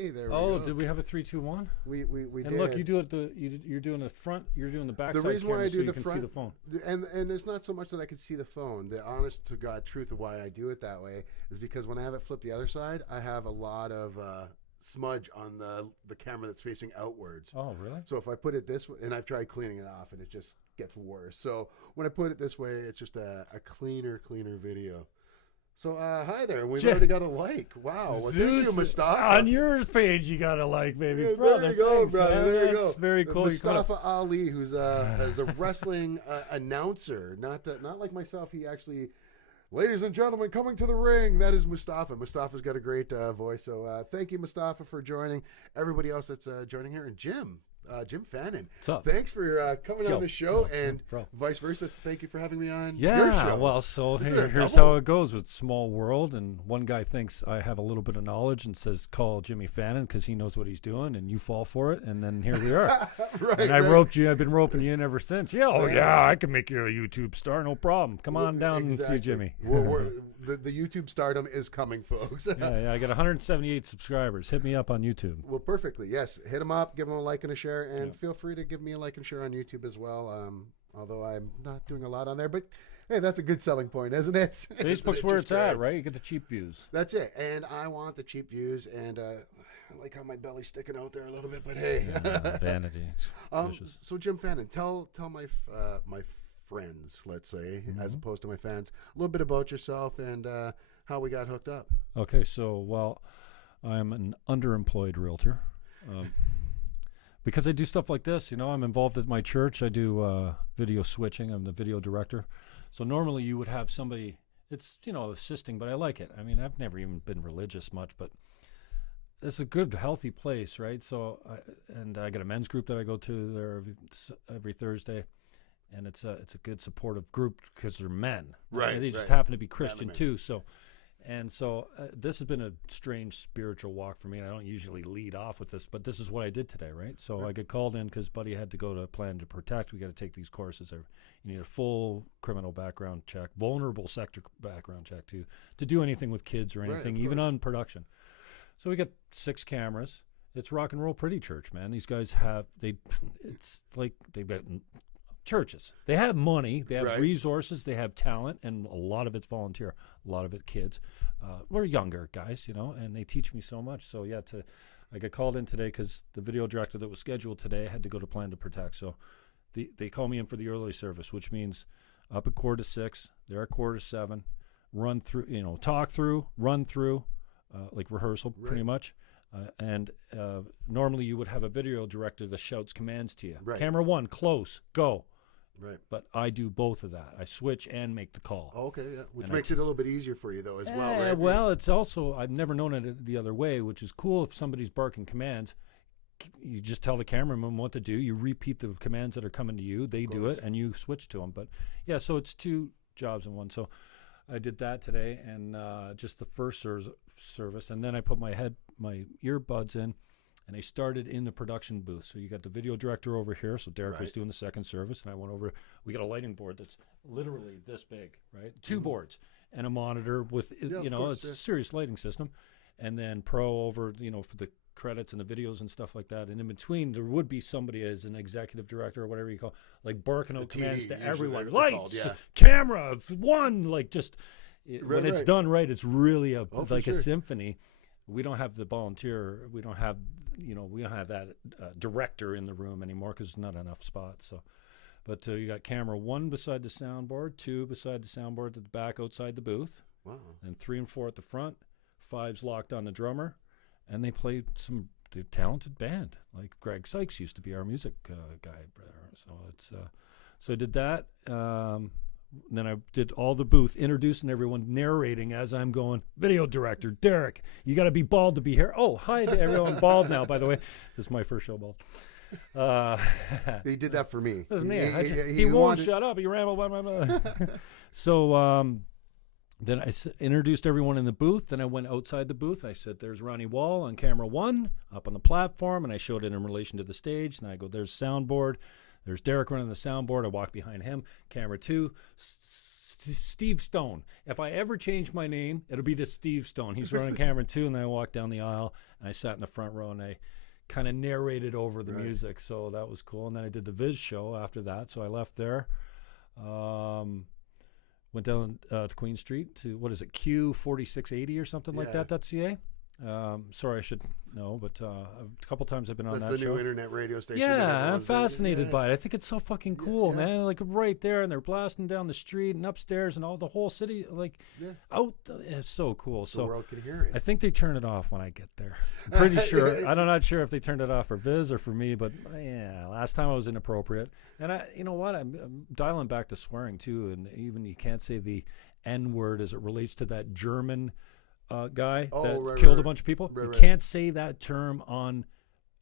Hey, there we go. go. Oh, did we have a 3, 2, 1? We and did. Look, you do it. You're doing the front. You're doing the back. The reason why I do the can front, see the phone. And it's not so much that I can see the phone. The honest to God truth of why I do it that way is because when I have it flipped the other side, I have a lot of smudge on the camera that's facing outwards. Oh, really? So if I put it this way, and I've tried cleaning it off, and it just gets worse. So when I put it this way, it's just a cleaner video. So hi there, we've already got a like. Wow, well, Zeus, thank you, Mustafa. On your page, you got a like, baby. Yeah, brother, there you go, thanks, brother. Man. There you That's go. Very cool. Mustafa Ali, who's a wrestling announcer, not like myself. He actually, ladies and gentlemen, coming to the ring. That is Mustafa. Mustafa's got a great voice. So thank you, Mustafa, for joining. Everybody else that's joining here, and Jim Fannon. What's up? Thanks for coming on the show, and bro. Vice versa. Thank you for having me on your show. Well, so here's how it goes with Small World. And one guy thinks I have a little bit of knowledge and says, call Jimmy Fannon because he knows what he's doing, and you fall for it. And then here we are. And I roped you. I've been roping you in ever since. Yeah, I can make you a YouTube star. No problem. Come on down and see Jimmy. The YouTube stardom is coming, folks. yeah, I got 178 subscribers. Hit me up on YouTube. Well, perfectly. Yes. Hit them up, give them a like and a share, and feel free to give me a like and share on YouTube as well. Although I'm not doing a lot on there, but hey, that's a good selling point, isn't it? Facebook's where it's at, right? You get the cheap views. That's it. And I want the cheap views, and I like how my belly's sticking out there a little bit, but hey. Vanity. So Jim Fannon, tell my my friends, let's say, as opposed to my fans, a little bit about yourself and how we got hooked up. Okay, so, I'm an underemployed realtor. Because I do stuff like this, I'm involved at my church. I do video switching. I'm the video director. So normally you would have somebody, it's, assisting, but I like it. I mean, I've never even been religious much, but it's a good, healthy place, right? So, I got a men's group that I go to there every Thursday. And it's a good supportive group because they're men. Right. They just happen to be Christian too. So this has been a strange spiritual walk for me. And I don't usually lead off with this, but this is what I did today, right? So I get called in because Buddy had to go to Plan to Protect. We got to take these courses. You need a full criminal background check, vulnerable sector background check to do anything with kids or anything, even on production. So we got 6 cameras. It's rock and roll pretty church, man. These guys it's like they've got churches. They have money, they have resources, they have talent, and a lot of it's volunteer, a lot of it kids. We're younger guys, and they teach me so much. So yeah, I got called in today because the video director that was scheduled today had to go to Plan to Protect. So they call me in for the early service, which means up at 6:15, there at 7:15, run through, talk through, run through, like rehearsal pretty much. And normally you would have a video director that shouts commands to you. Camera 1, close, go. Right. But I do both of that. I switch and make the call. Oh, okay, yeah. Which makes it a little bit easier for you, though, as well, right? Well, it's also, I've never known it the other way, which is cool if somebody's barking commands. You just tell the cameraman what to do. You repeat the commands that are coming to you. They do it, and you switch to them. But, yeah, so it's 2 jobs in one. So I did that today, and just the first service. And then I put my earbuds in, and I started in the production booth. So you got the video director over here. So Derek was doing the second service, and I went over. We got a lighting board that's literally this big, right? 2 boards and a monitor with, it's a serious lighting system. And then Pro over, for the credits and the videos and stuff like that. And in between, there would be somebody as an executive director or whatever you call, like barking out commands to everyone. Lights, camera, 1, like just when it's done right, it's really a symphony. We don't have the volunteer. We don't have, we don't have that director in the room anymore because there's not enough spots. So, but you got camera 1 beside the soundboard, 2 beside the soundboard at the back outside the booth, and 3 and 4 at the front. 5's locked on the drummer, and they played some talented band. Like Greg Sykes used to be our music guy. So so I did that. Then I did all the booth, introducing everyone, narrating as I'm going, video director, Derek, you got to be bald to be here. Oh, hi to everyone, bald now, by the way. This is my first show bald. He did that for me. That's me. He won't shut up. He rambled. Blah, blah, blah. So then I introduced everyone in the booth. Then I went outside the booth. I said, there's Ronnie Wall on camera 1 up on the platform, and I showed it in relation to the stage. And I go, there's soundboard. There's Derek running the soundboard. I walk behind him. Camera 2, Steve Stone. If I ever change my name, it'll be to Steve Stone. He's running camera too, and then I walked down the aisle, and I sat in the front row, and I kind of narrated over the music, so that was cool. And then I did the Viz show after that, so I left there. Went down to Queen Street to, what is it, Q4680 or something like that, .ca. Sorry, I should know, but a couple times I've been on that show. That's the new internet radio station. Yeah, I'm fascinated by it. I think it's so fucking cool, man. Like right there, and they're blasting down the street and upstairs, and all the whole city, like out. It's so cool. The world can hear it. I think they turn it off when I get there. I'm pretty sure. I'm not sure if they turned it off for Viz or for me, but yeah, last time I was inappropriate. And you know what? I'm dialing back to swearing too, and even you can't say the N word as it relates to that German guy that killed a bunch of people. You can't say that term on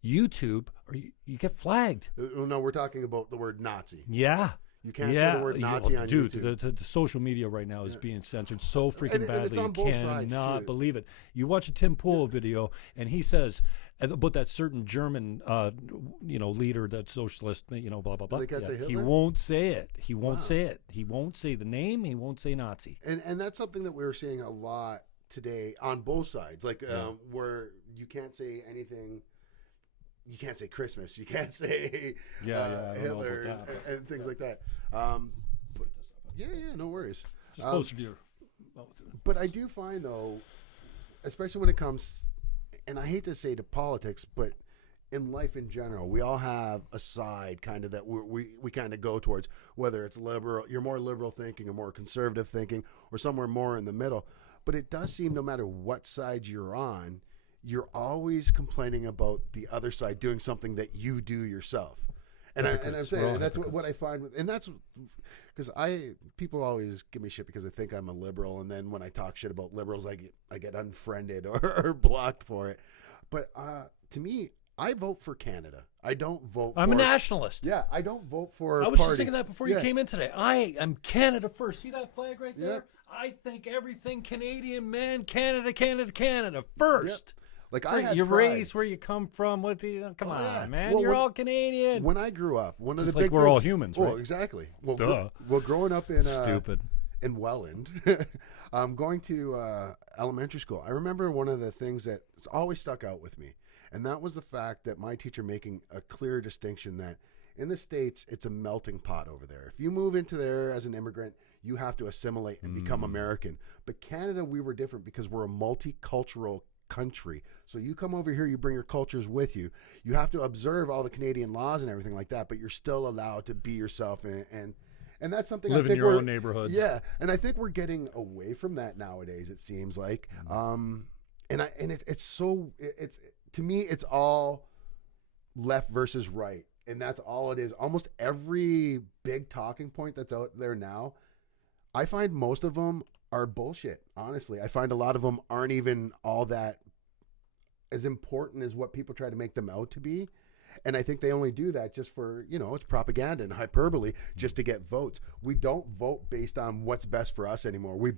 YouTube or you get flagged. No, we're talking about the word Nazi. Yeah. You can't say the word Nazi on YouTube. Dude, the social media right now is being censored so freaking badly. It's on both sides, cannot believe it. You watch a Tim Pool video, and he says about that certain German, leader, that socialist, blah, blah, blah. They can't say Hitler? He won't say it. He won't say it. He won't say the name. He won't say Nazi. And that's something that we were seeing a lot today on both sides, like where you can't say anything. You can't say Christmas. You can't say Hitler and things like that. No worries. Just closer to your mouth. But I do find, though, especially when it comes, and I hate to say to politics, but in life in general, we all have a side kind of that we kind of go towards, whether it's liberal, you're more liberal thinking or more conservative thinking or somewhere more in the middle. But it does seem no matter what side you're on, you're always complaining about the other side doing something that you do yourself. And I'm saying that's what I find with, and that's because people always give me shit because they think I'm a liberal, and then when I talk shit about liberals, I get unfriended or blocked for it. But to me, I vote for Canada. I don't vote I'm a nationalist. Yeah, I don't vote for I was just thinking that before you came in today. I am Canada first. See that flag right there? I think everything Canadian, man. Canada, Canada, Canada first. Yep. Like I had your pride. Race, where you come from, what do you? Come on, man. Well, you're all Canadian. When I grew up, one of just the big like we're things, all humans, right? Well, exactly. Well, duh. Growing up in stupid in Welland, going to elementary school, I remember one of the things that always stuck out with me, and that was the fact that my teacher making a clear distinction that in the States it's a melting pot over there. If you move into there as an immigrant, you have to assimilate and become American. But Canada, we were different because we're a multicultural country. So you come over here, you bring your cultures with you. You have to observe all the Canadian laws and everything like that, but you're still allowed to be yourself and that's something live I think in your own neighborhood. Yeah, and I think we're getting away from that nowadays. It seems like, it's to me it's all left versus right, and that's all it is. Almost every big talking point that's out there now, I find most of them are bullshit. Honestly, I find a lot of them aren't even all that as important as what people try to make them out to be. And I think they only do that just for, it's propaganda and hyperbole just to get votes. We don't vote based on what's best for us anymore. We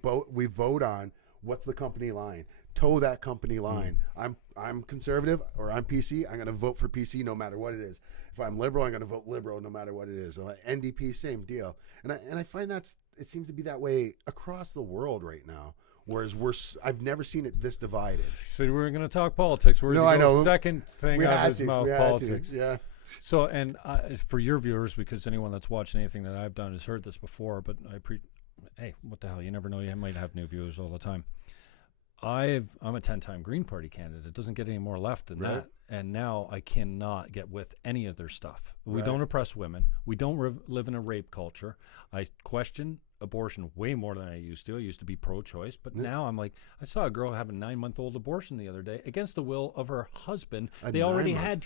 vote on what's the company line. Toe that company line. I'm conservative or I'm PC. I'm going to vote for PC no matter what it is. If I'm liberal, I'm going to vote liberal no matter what it is. NDP, same deal. And I find it seems to be that way across the world right now. Whereas I've never seen it this divided. So we're going to talk politics. Where's I know. Second thing out of his mouth, politics. Yeah. So, and for your viewers, because anyone that's watched anything that I've done has heard this before, but hey, what the hell? You never know. You might have new viewers all the time. I'm a 10-time Green Party candidate. It doesn't get any more left than that. And now I cannot get with any of their stuff. We don't oppress women. We don't live in a rape culture. I question abortion way more than I used to. I used to be pro-choice, but now I'm like, I saw a girl have a 9-month-old abortion the other day against the will of her husband. They already had,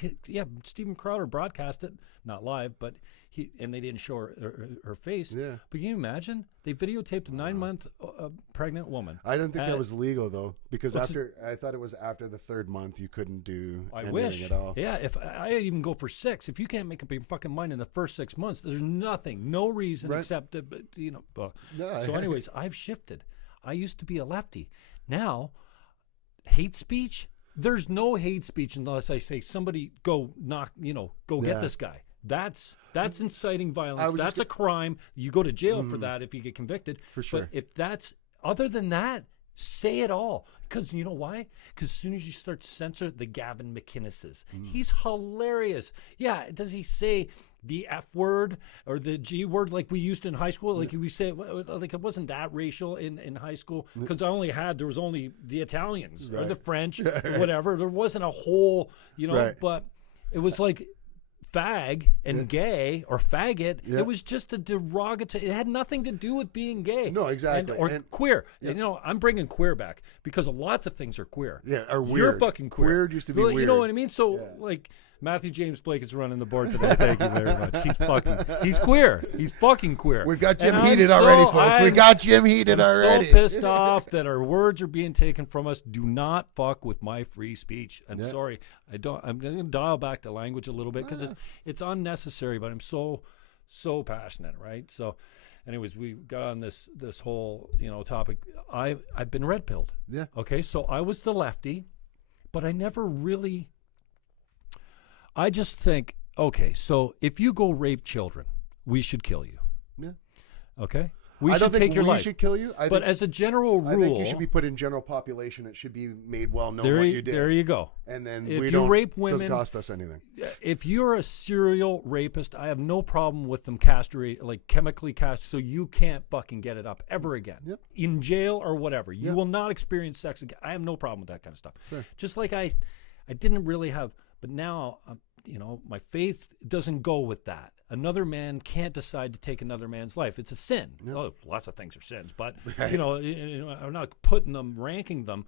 Stephen Crowder broadcast it, not live, but they didn't show her face. Yeah. But can you imagine? They videotaped a 9-month pregnant woman. I don't think that was legal though, because I thought it was after the 3rd month you couldn't do anything at all. Yeah, if I even go for 6, if you can't make up your fucking mind in the first 6 months, there's nothing, no reason except that, So anyways, I've shifted. I used to be a lefty. Now, hate speech, there's no hate speech unless I say somebody go get this guy. That's inciting violence. was That's just a crime. You go to jail for that if you get convicted. For sure. But if that's other than that, say it all. Because you know why? Because as soon as you start to censor the Gavin McInneses, he's hilarious. Yeah, does he say the F word or the G word like we used in high school? Like we say, like it wasn't that racial in high school because there was only the Italians or the French or whatever. There wasn't a whole, but it was like fag and gay or faggot. It was just a derogatory. It had nothing to do with being gay. No, exactly. Or queer. I'm bringing queer back because lots of things are queer. Yeah, are weird. You're fucking queer. Weird used to be weird. You know what I mean? So like Matthew James Blake is running the board today. Thank you very much. He's queer. He's fucking queer. We've got Jim heated already, folks. We got Jim heated already. I'm so pissed off that our words are being taken from us. Do not fuck with my free speech. I'm sorry. I'm going to dial back the language a little bit because it's unnecessary, but I'm so passionate, right? So anyways, we got on this whole, topic. I've been red pilled. Yeah. Okay. So I was the lefty, but I never really, I just think, okay, so if you go rape children, we should kill you. Yeah. Okay? I don't should think take your we life. should kill you. But as a general rule, I think you should be put in general population. It should be made well known what you did. There you go. And then if you rape women, doesn't cost us anything. If you're a serial rapist, I have no problem with them castrate, like chemically castrated, so you can't fucking get it up ever again. Yep. In jail or whatever. You will not experience sex again. I have no problem with that kind of stuff. Sure. Just like I didn't really have, but now, my faith doesn't go with that. Another man can't decide to take another man's life. It's a sin. Yep. Oh, lots of things are sins, but I'm not putting them, ranking them.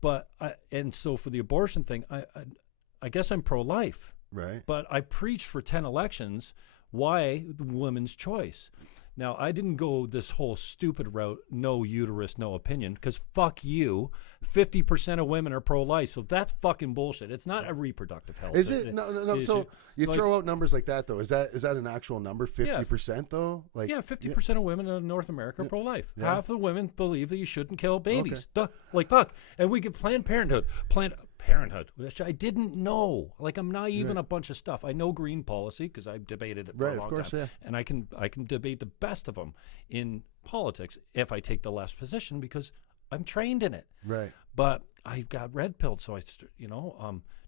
But and so for the abortion thing, I guess I'm pro-life. Right. But I preached for 10 elections why the women's choice. Now, I didn't go this whole stupid route, no uterus, no opinion, because fuck you. 50% of women are pro-life, so that's fucking bullshit. It's not a reproductive health. Is it? No. So you throw out numbers like that, though. Is that an actual number? 50%, though? Like 50% of women in North America are pro-life. Yeah. Half the women believe that you shouldn't kill babies. Like, fuck. And we get Planned Parenthood, which I didn't know. Like, I'm naive in a bunch of stuff. I know green policy because I've debated it for a long time. Yeah. And I can debate the best of them in politics if I take the left position because I'm trained in it. Right. But I got red pilled, so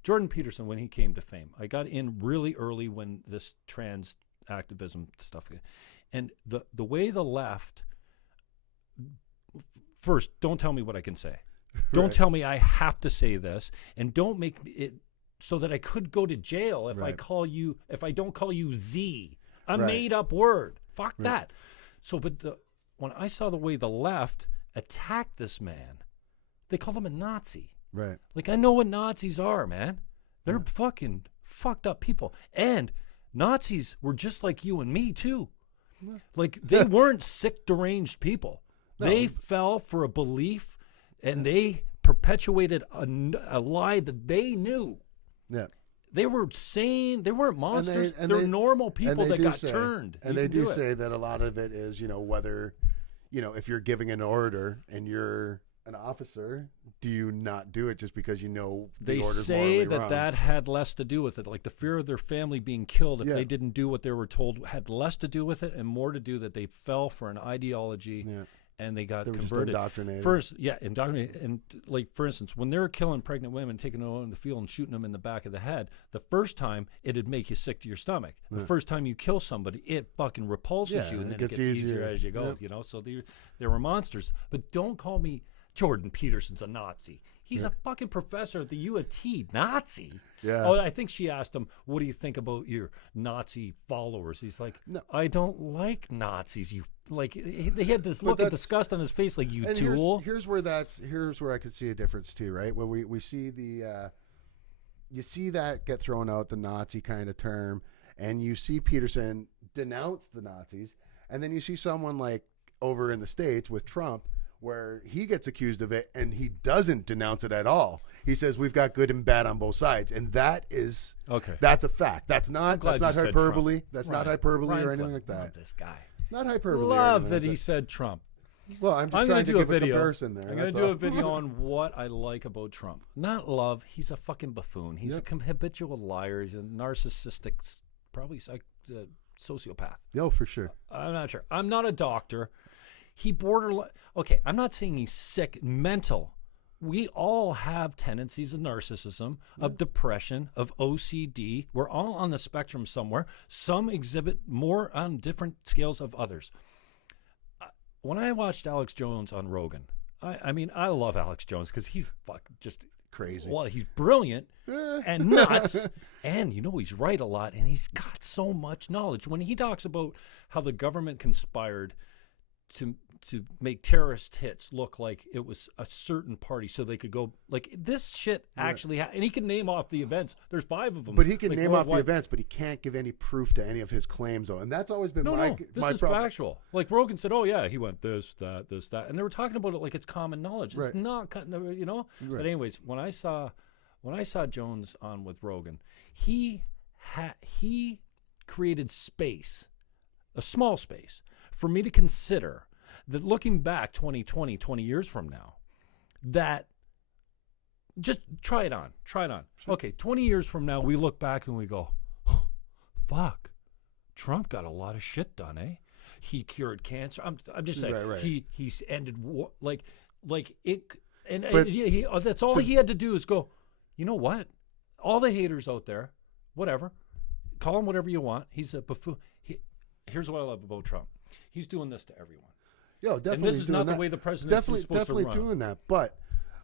Jordan Peterson, when he came to fame, I got in really early when this trans activism stuff, and the way the left. First, don't tell me what I can say. Don't tell me I have to say this, and don't make it so that I could go to jail if I don't call you Z, a made up word. Fuck that. So, but when I saw the way the left attacked this man, they called him a Nazi. Right. Like, I know what Nazis are, man. They're fucking fucked up people. And Nazis were just like you and me, too. Like, they weren't sick, deranged people. No. They fell for a belief, and they perpetuated a lie that they knew. Yeah. They were sane. They weren't monsters. They're normal people that got turned. And they do say that a lot of it is, whether, if you're giving an order and you're an officer, do you not do it just because the order's morally wrong? They say that had less to do with it. Like the fear of their family being killed if they didn't do what they were told had less to do with it and more to do that they fell for an ideology and they got converted. Just indoctrinated. Indoctrinated. And like, for instance, when they were killing pregnant women, taking them out in the field and shooting them in the back of the head, the first time it'd make you sick to your stomach. The first time you kill somebody, it fucking repulses you, and then it gets easier as you go. So they were monsters. But don't call me Jordan Peterson's a Nazi. He's a fucking professor at the U of T. Nazi. Yeah. Oh, I think she asked him, "What do you think about your Nazi followers?" He's like, "No, I don't like Nazis." You like he had this look of disgust on his face, like, "You tool." Here's where I could see a difference too, right? Where we see you see that get thrown out, the Nazi kind of term, and you see Peterson denounce the Nazis, and then you see someone like over in the States with Trump, where he gets accused of it and he doesn't denounce it at all. He says we've got good and bad on both sides, and that's a fact. That's not hyperbole. That's not hyperbole or anything like that. This guy. It's not hyperbole. Love that he said Trump. Well, I'm just trying to give a comparison there. I'm going to do a video on what I like about Trump. Not love. He's a fucking buffoon. He's a habitual liar. He's a narcissistic probably sociopath. No, for sure. I'm not sure. I'm not a doctor. He borderline. Okay, I'm not saying he's sick, mental. We all have tendencies of narcissism, of depression, of OCD. We're all on the spectrum somewhere. Some exhibit more on different scales of others. When I watched Alex Jones on Rogan, I mean, I love Alex Jones because he's just crazy. Well, he's brilliant and nuts, and he's right a lot, and he's got so much knowledge. When he talks about how the government conspired to make terrorist hits look like it was a certain party so they could go like this shit actually and he can name off the events. There's 5 of them. But he can name off the events, but he can't give any proof to any of his claims though. And that's always been my is problem. Factual. Like Rogan said, oh yeah, he went this, that. And they were talking about it like it's common knowledge. It's not, Right. But anyways, when I saw Jones on with Rogan, he created space, a small space, for me to consider that looking back 20 years from now, that just try it on. Sure. Okay, 20 years from now, we look back and we go, oh, fuck, Trump got a lot of shit done, eh? He cured cancer. I'm just saying, he's ended war, like it, and that's all he had to do is go, you know what? All the haters out there, whatever, call him whatever you want. He's a buffoon. Here's what I love about Trump. He's doing this to everyone. Yo, definitely. And this is not the way the president is supposed to run. Definitely doing that. But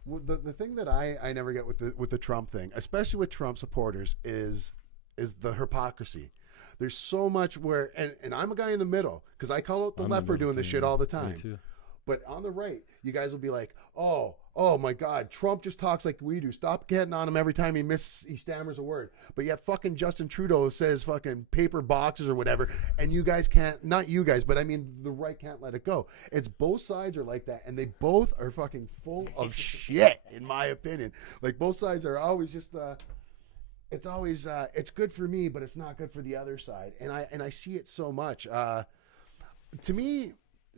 the thing that I never get with the Trump thing, especially with Trump supporters, is the hypocrisy. There's so much where, and I'm a guy in the middle because I call out the left for doing this shit all the time. Me too. But on the right, you guys will be like, oh my God, Trump just talks like we do. Stop getting on him every time he stammers a word. But yet fucking Justin Trudeau says fucking paper boxes or whatever, and you guys can't, not you guys, but I mean the right can't let it go. It's both sides are like that, and they both are fucking full of shit, in my opinion. Like both sides are always just it's always it's good for me, but it's not good for the other side. And I see it so much. To me,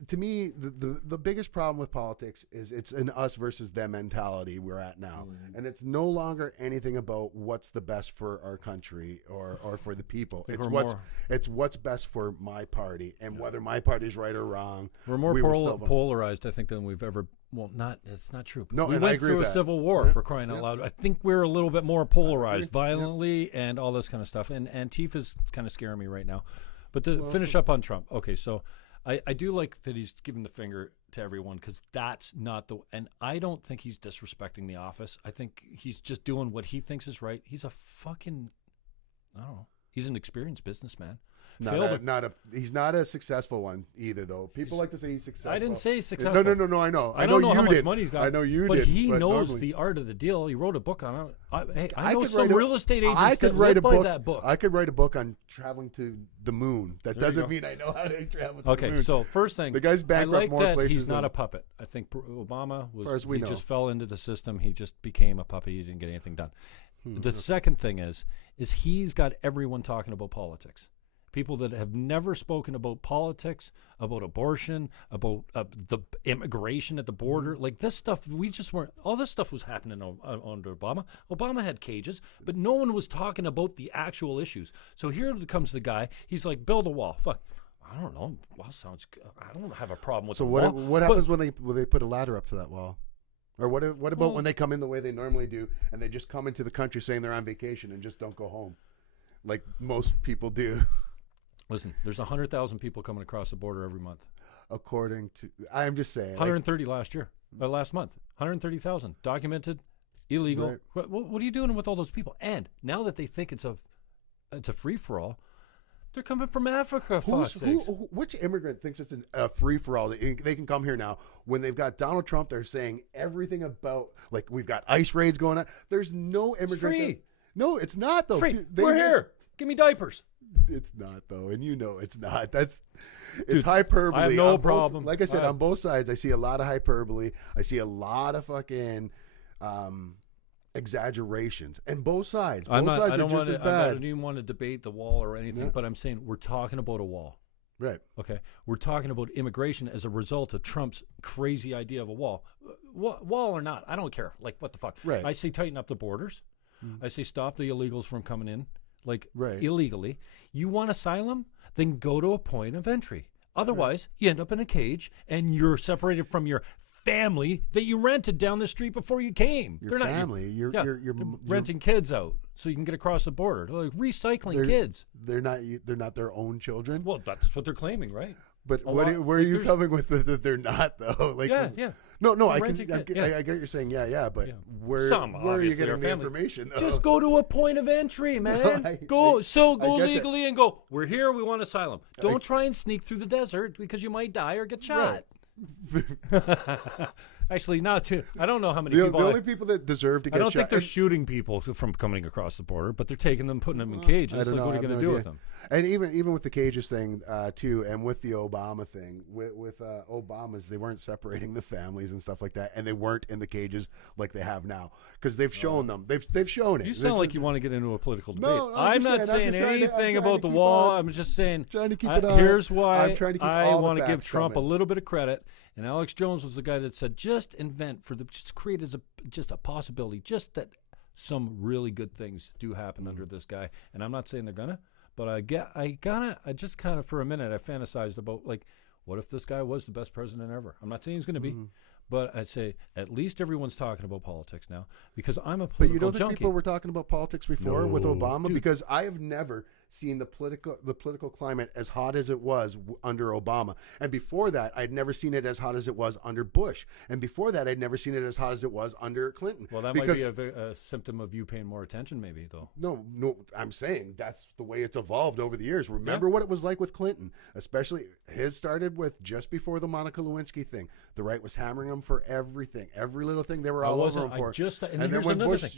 the biggest problem with politics is it's an us versus them mentality we're at now. Mm-hmm. And it's no longer anything about what's the best for our country or for the people. It's what's best for my party and whether my party's right or wrong. We're more polarized, I think, than we've ever. Well, it's not true. No, we and went I agree through with a that. civil war for crying out loud. I think we're a little bit more polarized violently and all this kind of stuff. And Antifa's kind of scaring me right now. But to finish up on Trump. Okay, so I do like that he's giving the finger to everyone because that's not and I don't think he's disrespecting the office. I think he's just doing what he thinks is right. He's a fucking, I don't know. He's an experienced businessman. He's not a successful one either, though. People like to say he's successful. I didn't say successful. No. I know. I don't know how you much did. money he's got. I know you but did. He knows normally, the art of the deal. He wrote a book on it. I know could some real estate agents that live by that book. I could write a book on traveling to the moon. That doesn't mean I know how to travel to the moon. Okay, so first thing, the guy's bankrupt I like more that places. He's not a puppet. I think Obama was. As far as we know. Just fell into the system. He just became a puppet. He didn't get anything done. The second thing is he's got everyone talking about politics. People that have never spoken about politics, about abortion, about the immigration at the border. Like this stuff, we just weren't. All this stuff was happening under Obama. Obama had cages, but no one was talking about the actual issues. So here comes the guy. He's like, build a wall. Fuck. I don't know. Wall sounds good. I don't have a problem with the wall. So what happens when they put a ladder up to that wall? Or what about when they come in the way they normally do and they just come into the country saying they're on vacation and just don't go home? Like most people do. Listen, there's 100,000 people coming across the border every month. According to, I'm just saying. 130 last month. 130,000 documented, illegal. Right. What are you doing with all those people? And now that they think it's a free for all, they're coming from Africa. Which immigrant thinks it's a free for all? They can come here now when they've got Donald Trump. They're saying everything about like we've got ICE raids going on. There's no immigrant. It's free. No, it's not though. Free. We're here. Give me diapers. It's not though, and you know it's not. It's hyperbole. I have no problem. Like I said, on both sides, I see a lot of hyperbole. I see a lot of fucking exaggerations, and both sides. Both sides are just as bad. I don't even want to debate the wall or anything, but I'm saying we're talking about a wall. Right. Okay. We're talking about immigration as a result of Trump's crazy idea of a wall. Wall or not, I don't care. Like, what the fuck? Right. I say tighten up the borders. I say stop the illegals from coming in. like Right. illegally. You want asylum? Then go to a point of entry. Otherwise, you end up in a cage and you're separated from your family that you rented down the street before you came. Your family. You're renting kids out so you can get across the border. Like recycling kids. They're not their own children. Well, that's what they're claiming, right? But where are you coming with that they're not though? Like yeah. No, I renting get yeah. you're saying but Yeah. where are you getting the information though? Just go to a point of entry, man. Go legally and go, we're here, we want asylum. Don't try and sneak through the desert because you might die or get shot. Actually, not too. I don't know how many people. The only people that deserve to get shot. I don't think they're shooting people from coming across the border, but they're taking them, putting them in cages. I don't know. What are you going to do with them? And even with the cages thing too, and with the Obama thing, with Obama's, they weren't separating the families and stuff like that, and they weren't in the cages like they have now because they've shown them. They've shown it. You sound like you want to get into a political debate. No, I'm not saying anything about the wall. I'm just saying. Trying to keep it on. Here's why I'm trying to keep I want to give facts Trump a coming. little bit of credit. And Alex Jones was the guy that said, just create as a possibility, just that some really good things do happen under this guy. And I'm not saying they're gonna, but I just kind of for a minute I fantasized about like, what if this guy was the best president ever? I'm not saying he's gonna be, but I'd say at least everyone's talking about politics now because I'm a political But you don't think junkie. people were talking about politics before with Obama? Dude. Because I have never seen the political climate as hot as it was under Obama. And before that, I'd never seen it as hot as it was under Bush. And before that, I'd never seen it as hot as it was under Clinton. Well, that might be a symptom of you paying more attention, maybe, though. No, I'm saying that's the way it's evolved over the years. Remember what it was like with Clinton, especially his started with just before the Monica Lewinsky thing. The right was hammering him for everything, every little thing they were all over him for. And then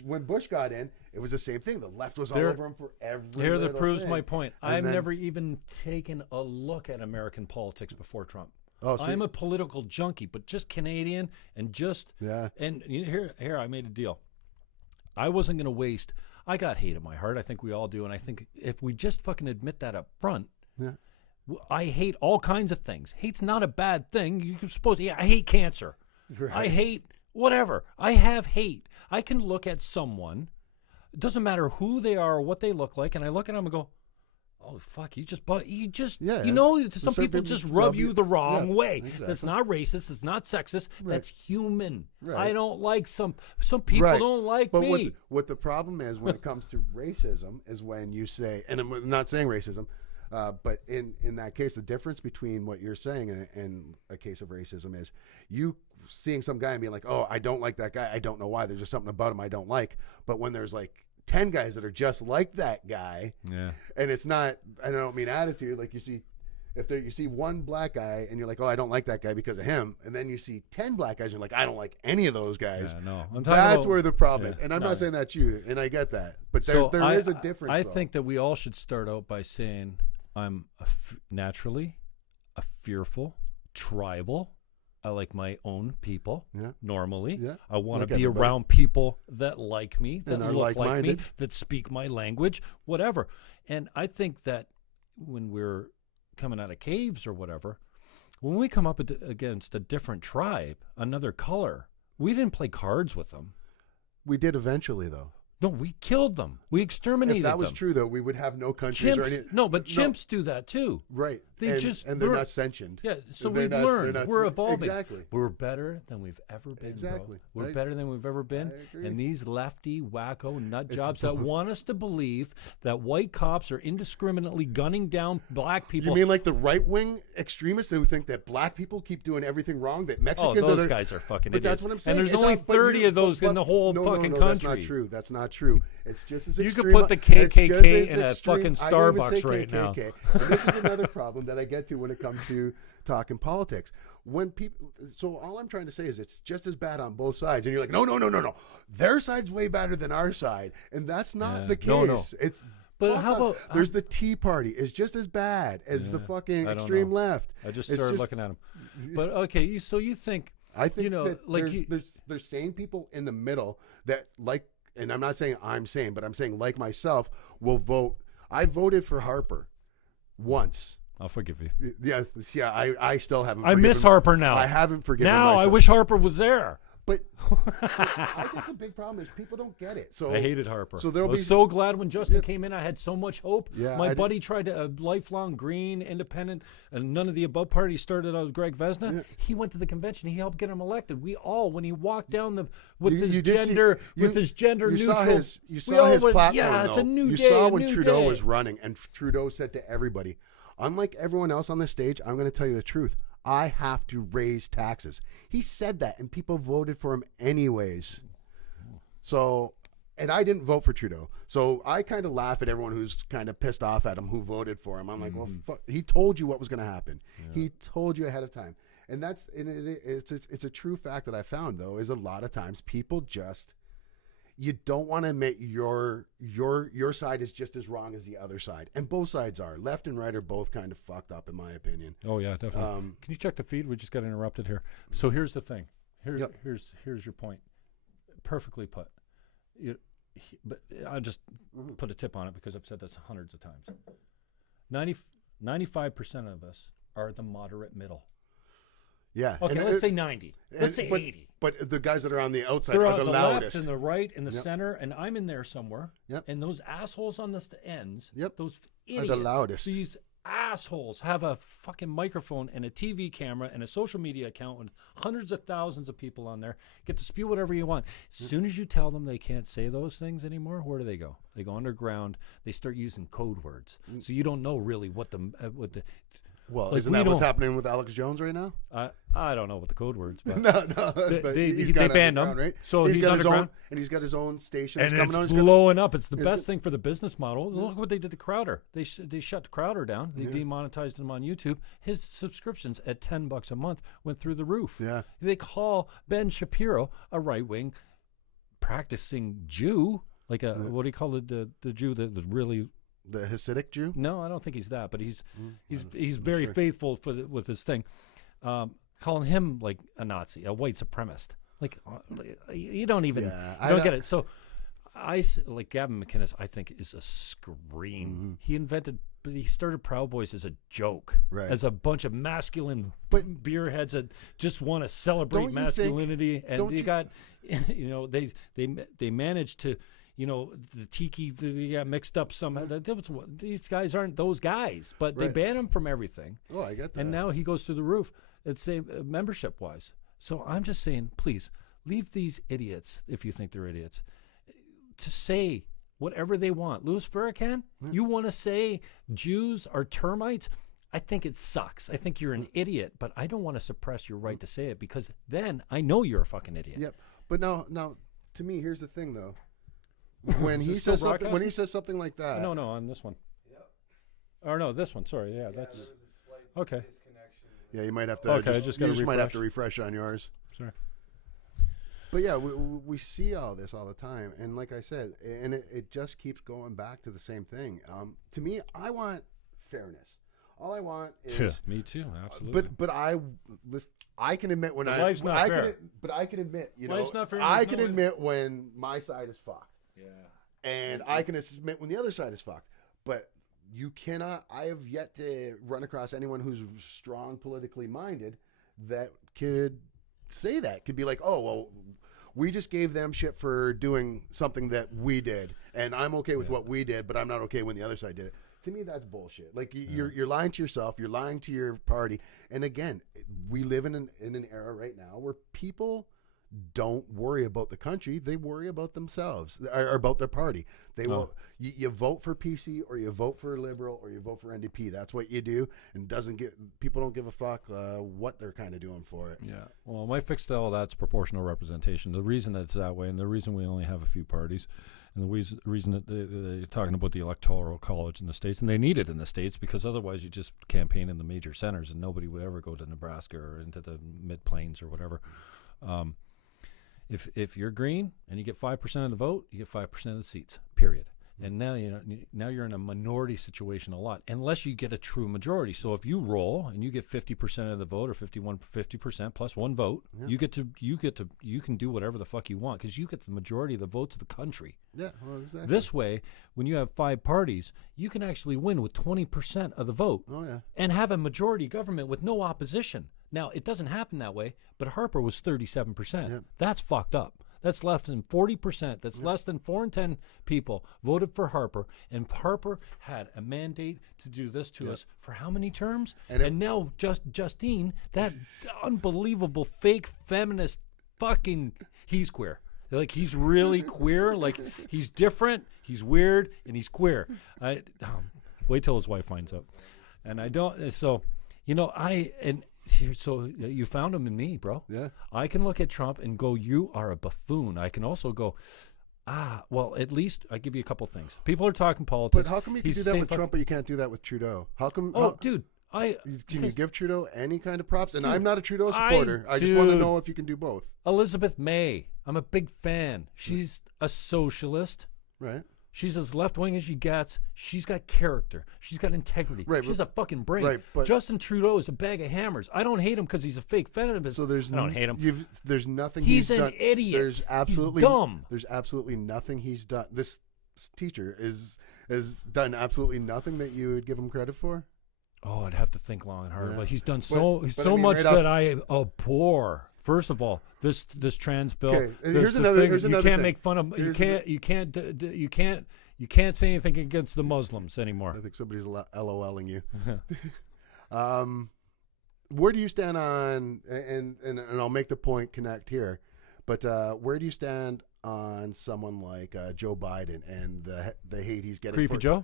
when Bush got in, it was the same thing. The left was all over him for every little that proves thing. my point. I've never even taken a look at American politics before Trump. Oh, see? I'm a political junkie, but just Canadian and just and here I made a deal. I wasn't going to waste. I got hate in my heart. I think we all do, and I think if we just fucking admit that up front. Yeah. I hate all kinds of things. Hate's not a bad thing. You're supposed to. Yeah, I hate cancer. Right. I hate whatever. I have hate. I can look at someone. It doesn't matter who they are or what they look like, and I look at them and go, "Oh fuck, you just some people just rub you the wrong way. Exactly. That's not racist. It's not sexist. Right. That's human. Right. I don't like some people don't like me. But what the problem is when it comes to racism is when you say, and I'm not saying racism, but in that case, the difference between what you're saying and a case of racism is you seeing some guy and being like, oh, I don't like that guy. I don't know why. There's just something about him I don't like. But when there's like 10 guys that are just like that guy, and it's not, I don't mean attitude, like you see one black guy and you're like, oh, I don't like that guy because of him, and then you see 10 black guys and you're like, I don't like any of those guys. That's where the problem is. And I'm not saying that's you, and I get that, but there is a difference. I think that we all should start out by saying I'm naturally a fearful, tribal. I like my own people normally. Yeah. I want to be around people that like me, that look like me, that speak my language, whatever. And I think that when we're coming out of caves or whatever, when we come up against a different tribe, another color, we didn't play cards with them. We did eventually, though. No, we killed them. We exterminated them. If that was true, though, we would have no countries or anything. No, but chimps do that too. Right. And they're not sentient. Yeah, so we've learned. We're evolving. Exactly. We're better than we've ever been, exactly. Bro. We're better than we've ever been. I agree. And these lefty, wacko nut jobs that want us to believe that white cops are indiscriminately gunning down black people. You mean like the right-wing extremists who think that black people keep doing everything wrong, that Mexicans those guys are fucking idiots. That's what I'm saying. And there's only 30 of those in the whole fucking country. That's not true. That's not true. It's just as extreme. You could put the KKK in a fucking Starbucks right now. And this is another problem that I get to when it comes to talking politics. So all I'm trying to say is it's just as bad on both sides. And you're like, no. Their side's way better than our side. And that's not the case. No. It's But how about there's the Tea Party is just as bad as the fucking extreme left. I just started looking at them. But okay, so you think I think that like there's sane people in the middle that like, and I'm not saying I'm sane, but I'm saying like myself will vote. I voted for Harper once. I'll forgive you. Yeah. I still haven't. I miss Harper now. I haven't forgiven now. myself. I wish Harper was there. But I think the big problem is people don't get it. So I hated Harper. So I was so glad when Justin came in. I had so much hope. Yeah, My buddy tried a lifelong Green, independent, and none of the above party started out with Greg Vesna. Yeah. He went to the convention. He helped get him elected. We all, when he walked down You his did gender, see- with his gender you neutral. You saw his platform. Yeah, it's a new you day. saw a when new Trudeau day. was running, and Trudeau said to everybody, unlike everyone else on this stage, I'm going to tell you the truth. I have to raise taxes. He said that, and people voted for him anyways. So, and I didn't vote for Trudeau. So I kind of laugh at everyone who's kind of pissed off at him who voted for him. I'm like, well, fuck. He told you what was going to happen. Yeah. He told you ahead of time. And it's a true fact that I found, though, is a lot of times people just, you don't want to admit your side is just as wrong as the other side. And both sides are. Left and right are both kind of fucked up, in my opinion. Oh, yeah, definitely. Can you check the feed? We just got interrupted here. So here's the thing. Here's your point. Perfectly put. But I'll just put a tip on it because I've said this hundreds of times. 95% of us are the moderate middle. Yeah. Okay, let's say 90. Let's say 80. But the guys that are on the outside They're are on the the loudest. left and the right and the center, and I'm in there somewhere. Yep. And those assholes on the ends, those idiots, are the loudest. These assholes have a fucking microphone and a TV camera and a social media account with hundreds of thousands of people on there. Get to spew whatever you want. As soon as you tell them they can't say those things anymore, where do they go? They go underground. They start using code words. So you don't know really what the Well, like, isn't that what's happening with Alex Jones right now? I don't know what the code words, but they they banned him. Right? So he's got underground. and he's got his own station. And coming it's on. blowing up. It's the best thing for the business model. Look what they did to Crowder. They shut Crowder down. They demonetized him on YouTube. His subscriptions at $10 a month went through the roof. Yeah. They call Ben Shapiro a right-wing practicing Jew, like a what do you call it? The Jew that was really. The Hasidic Jew? No, I don't think he's that, but he's very faithful with his thing. Calling him like a Nazi, a white supremacist. Like you don't even you don't get it. So like Gavin McInnes, I think is a scream. He started Proud Boys as a joke, as a bunch of masculine beerheads that just want to celebrate masculinity, and they got, they managed to. The tiki got mixed up somehow. These guys aren't those guys, but they ban him from everything. Oh, I get that. And now he goes through the roof, membership-wise. So I'm just saying, please, leave these idiots, if you think they're idiots, to say whatever they want. Louis Farrakhan, you want to say Jews are termites? I think it sucks. I think you're an idiot, but I don't want to suppress your right to say it because then I know you're a fucking idiot. Yep. But now, to me, here's the thing, though. When he says something like that. No, on this one. Yeah. Or no, this one. Sorry. Yeah, that's there was a slight okay. Yeah, you might have to. Okay, might have to refresh on yours. Sorry. But yeah, we see all this all the time, and like I said, and it just keeps going back to the same thing. To me, I want fairness. All I want is me too, absolutely. But I can admit when life's not fair. But I can admit, life's not fair. I can admit when my side is fucked. Yeah. And I can admit when the other side is fucked. But you cannot. I have yet to run across anyone who's strong politically minded that could say that. Could be like, oh well, we just gave them shit for doing something that we did, and I'm okay with what we did, but I'm not okay when the other side did it. To me, that's bullshit. Like you're lying to yourself, you're lying to your party, and again, we live in an era right now where people don't worry about the country; they worry about themselves or about their party. They will. You vote for PC, or you vote for Liberal, or you vote for NDP. That's what you do, and people don't give a fuck what they're kind of doing for it. Yeah. Well, my fix to all that's proportional representation. The reason that's that way, and the reason we only have a few parties. And the reason that they're talking about the Electoral College in the States, and they need it in the States because otherwise you just campaign in the major centers and nobody would ever go to Nebraska or into the mid-plains or whatever. If you're green and you get 5% of the vote, you get 5% of the seats, period. And now you're in a minority situation a lot, unless you get a true majority. So if you roll and you get 50% of the vote or 50% plus one vote, you can do whatever the fuck you want because you get the majority of the votes of the country. Yeah, well, exactly. This way, when you have 5 parties, you can actually win with 20% of the vote. Oh yeah, and have a majority government with no opposition. Now, it doesn't happen that way, but Harper was 37%. Yep. That's fucked up. That's less than 40%. That's less than 4 in 10 people voted for Harper. And Harper had a mandate to do this to us for how many terms? And now Justine, that unbelievable fake feminist fucking, he's queer. Like, he's really queer. Like, he's different, he's weird, and he's queer. Wait till his wife finds out. And I don't, so, you know, so you found him in me, bro. Yeah. I can look at Trump and go, you are a buffoon. I can also go, well, at least I give you a couple things. People are talking politics. But how come you can do that with Trump, but you can't do that with Trudeau? How come? Dude, can you give Trudeau any kind of props? And I'm not a Trudeau supporter. I just want to know if you can do both. Elizabeth May, I'm a big fan. She's a socialist. Right. She's as left-wing as she gets. She's got character. She's got integrity. Right, she has a fucking brain. Right, but Justin Trudeau is a bag of hammers. I don't hate him because he's a fake feminist. So I don't hate him. There's nothing he's an done. Idiot. There's absolutely he's dumb. There's absolutely nothing he's done. This teacher has done absolutely nothing that you would give him credit for. Oh, I'd have to think long and hard. Yeah. But he's done but much that I abhor. First of all, this trans bill. Okay, here's another you thing. can't make fun of. You can't say anything against the Muslims anymore. I think somebody's LOLing you. Where do you stand on? And I'll make the point connect here, but where do you stand on someone like Joe Biden and the hate he's getting? Creepy Joe.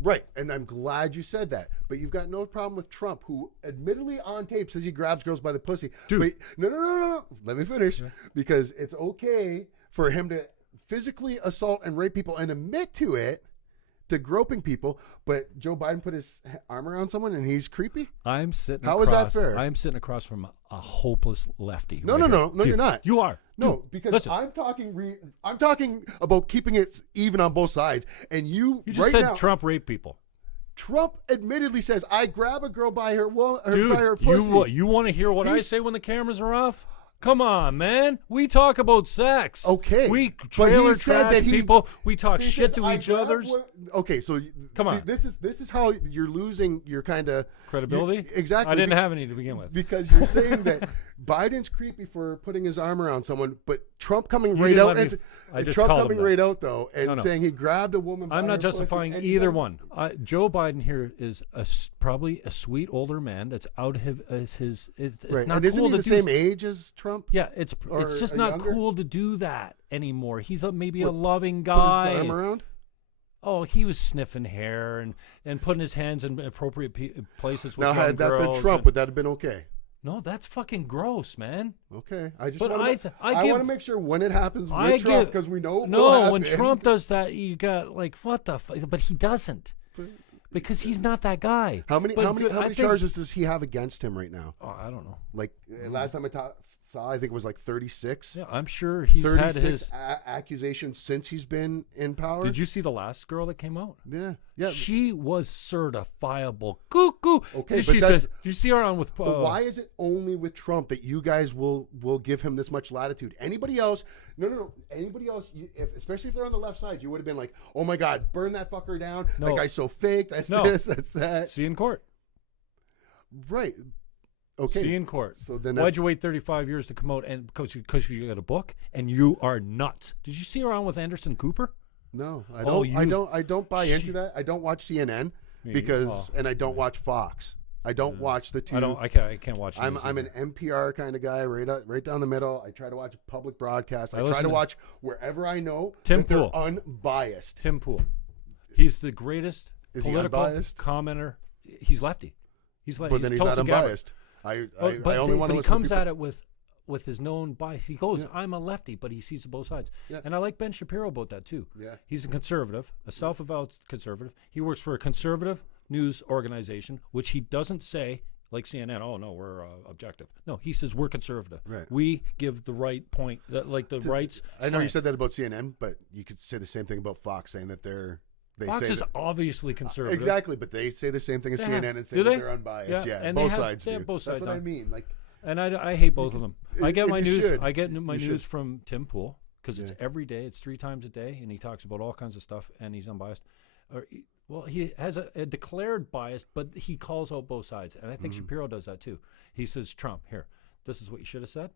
Right, and I'm glad you said that. But you've got no problem with Trump, who admittedly on tape says he grabs girls by the pussy. Dude. But no. Let me finish. Yeah. Because it's okay for him to physically assault and rape people and admit to it, to groping people. But Joe Biden put his arm around someone and he's creepy? I'm sitting How is that fair? I'm sitting across from a hopeless lefty. No, Dude, you're not. You are. No, Dude, because listen. I'm talking about keeping it even on both sides. And you just right said now, Trump raped people. Trump admittedly says, I grab a girl by her Dude, by her pussy. You want to hear what I say when the cameras are off? Come on, man. We talk about sex. Okay. We trailer trash people. We talk shit says, to each other. Okay, so come on. This is how you're losing your kind of credibility. Exactly. I didn't have any to begin with. Because you're saying that Biden's creepy for putting his arm around someone, but Trump coming right out and saying he grabbed a woman. I'm not justifying either one. Joe Biden here is probably a sweet older man that's out of his. It's right. not and isn't cool he to the same age as Trump? Yeah, it's just not younger? cool to do that anymore. He's a loving guy. Put his arm around? Oh, he was sniffing hair and putting his hands in appropriate places with now, young had that girls been Trump, would that have been okay? No, that's fucking gross, man. Okay, I want to make sure when it happens with Trump, because we know. No, when Trump does that, you got like what the fuck? But he doesn't. Because he's not that guy. How many charges does he have against him right now? Oh, I don't know. Like last time I saw, I think it was like 36. Yeah, I'm sure he's had his accusations since he's been in power. Did you see the last girl that came out? Yeah. She was certifiable cuckoo. Okay, did you see her on with? But why is it only with Trump that you guys will give him this much latitude? Anybody else? No. Anybody else? Especially if they're on the left side, you would have been like, "Oh my God, burn that fucker down! No. That guy's so fake. That's this. That's that." See in court. Right. Okay. See in court. So then, why'd you wait 35 years to come out and because you got a book and you are nuts? Did you see her on with Anderson Cooper? No, I don't. I don't buy into that. I don't watch CNN and I don't watch Fox. I don't watch the two. I can't watch. I'm an NPR kind of guy, right down the middle. I try to watch public broadcast. I try to watch wherever I know that they're unbiased. Tim Pool, he's the greatest political commenter. He's lefty. He's like, but then he's not unbiased. I only want to listen. But he comes at it with his known bias. He goes, I'm a lefty, but he sees both sides. Yeah. And I like Ben Shapiro about that too. Yeah. He's a conservative, a self-avowed conservative. He works for a conservative news organization, which he doesn't say, like CNN, oh, no, we're objective. No, he says we're conservative. Right. We give the right point, rights. I know you said that about CNN, but you could say the same thing about Fox, saying that Fox is obviously conservative. Exactly, but they say the same thing as CNN and say that they're unbiased. Yeah, and both sides do. Both sides. That's what I mean. Like, and I hate both of them. I get my news. I get my news from Tim Pool because it's every day. It's 3 times a day, and he talks about all kinds of stuff, and he's unbiased. Well, he has a declared bias, but he calls out both sides. And I think Shapiro does that too. He says, Trump, here, this is what you should have said.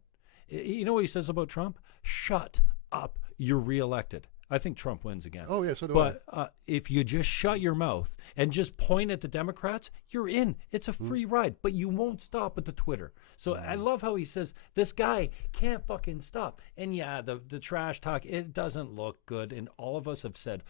You know what he says about Trump? Shut up. You're reelected. I think Trump wins again. Oh, yeah, so do but if you just shut your mouth and just point at the Democrats, you're in. It's a free ride, but you won't stop at the Twitter. So I love how he says, this guy can't fucking stop. And yeah, the trash talk, it doesn't look good. And all of us have said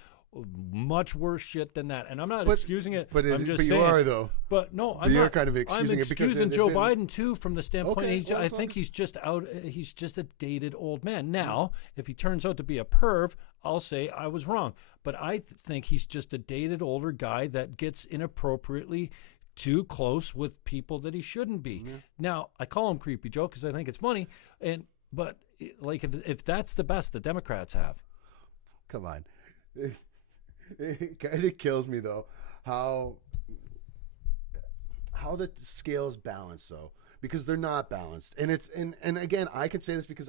much worse shit than that. And I'm not excusing it. But I'm just you saying, are, though. But no, I'm you're not. kind of excusing I'm it because excusing Joe Biden too from the standpoint. Okay, well, I think he's just out. He's just a dated old man. Now, if he turns out to be a perv, I'll say I was wrong. But I think he's just a dated older guy that gets inappropriately too close with people that he shouldn't be. Yeah. Now, I call him Creepy Joe because I think it's funny. But like if that's the best the Democrats have, come on. It kind of kills me though how the scales balance though, because they're not balanced. And it's and again, I can say this because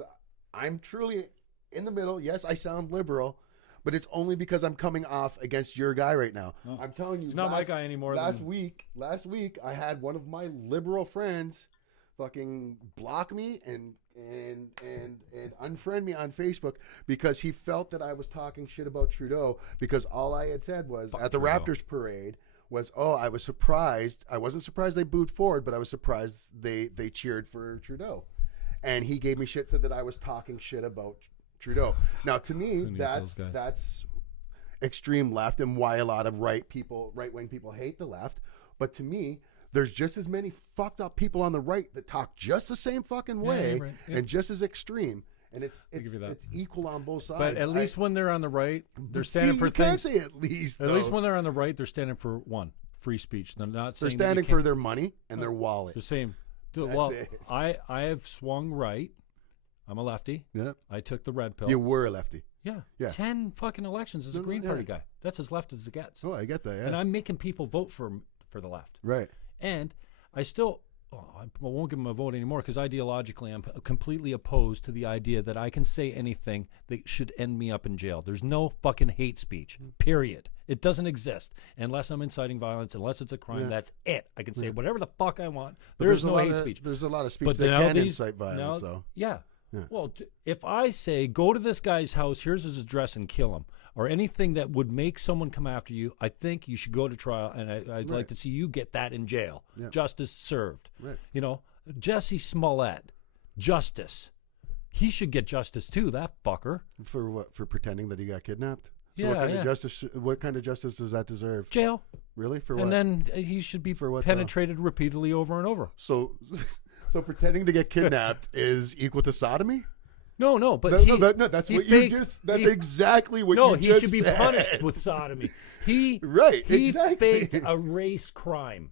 I'm truly in the middle. Yes, I sound liberal, but it's only because I'm coming off against your guy right now. Oh. I'm telling you, it's not my guy anymore. Last week I had one of my liberal friends fucking block me and unfriend me on Facebook because he felt that I was talking shit about Trudeau, because all I had said was at the Raptors parade was, I was surprised. I wasn't surprised they booed Ford, but I was surprised they cheered for Trudeau. And he gave me shit, said that I was talking shit about Trudeau. Now, to me, that's extreme left, and why a lot of right-wing people hate the left. But to me, there's just as many fucked up people on the right that talk just the same fucking way and just as extreme. And it's equal on both sides. But at least when they're on the right, they're standing for things. You can't say at least. At least when they're on the right, they're standing for free speech. They're not saying they're standing for their money and their wallet. The same. Well, I have swung right. I'm a lefty. Yeah. I took the red pill. You were a lefty. Yeah. 10 fucking elections as a Green Party guy. That's as left as it gets. Oh, I get that. Yeah. And I'm making people vote for the left. Right. And I still, I won't give him a vote anymore because ideologically I'm completely opposed to the idea that I can say anything that should end me up in jail. There's no fucking hate speech, period. It doesn't exist unless I'm inciting violence, unless it's a crime. Yeah. That's it. I can say whatever the fuck I want. There's no hate speech. There's a lot of speech that can incite violence, though. Yeah. Well, if I say, go to this guy's house, here's his address, and kill him, or anything that would make someone come after you, I think you should go to trial, and I'd like to see you get that in jail. Yeah. Justice served. Right. You know, Jussie Smollette, justice. He should get justice too, that fucker. For what? For pretending that he got kidnapped? So what kind of justice does that deserve? Jail. Really? For what? And then he should be penetrated repeatedly over and over. So pretending to get kidnapped is equal to sodomy? No, but that's exactly what you just said. No, he should be punished with sodomy. He faked a race crime.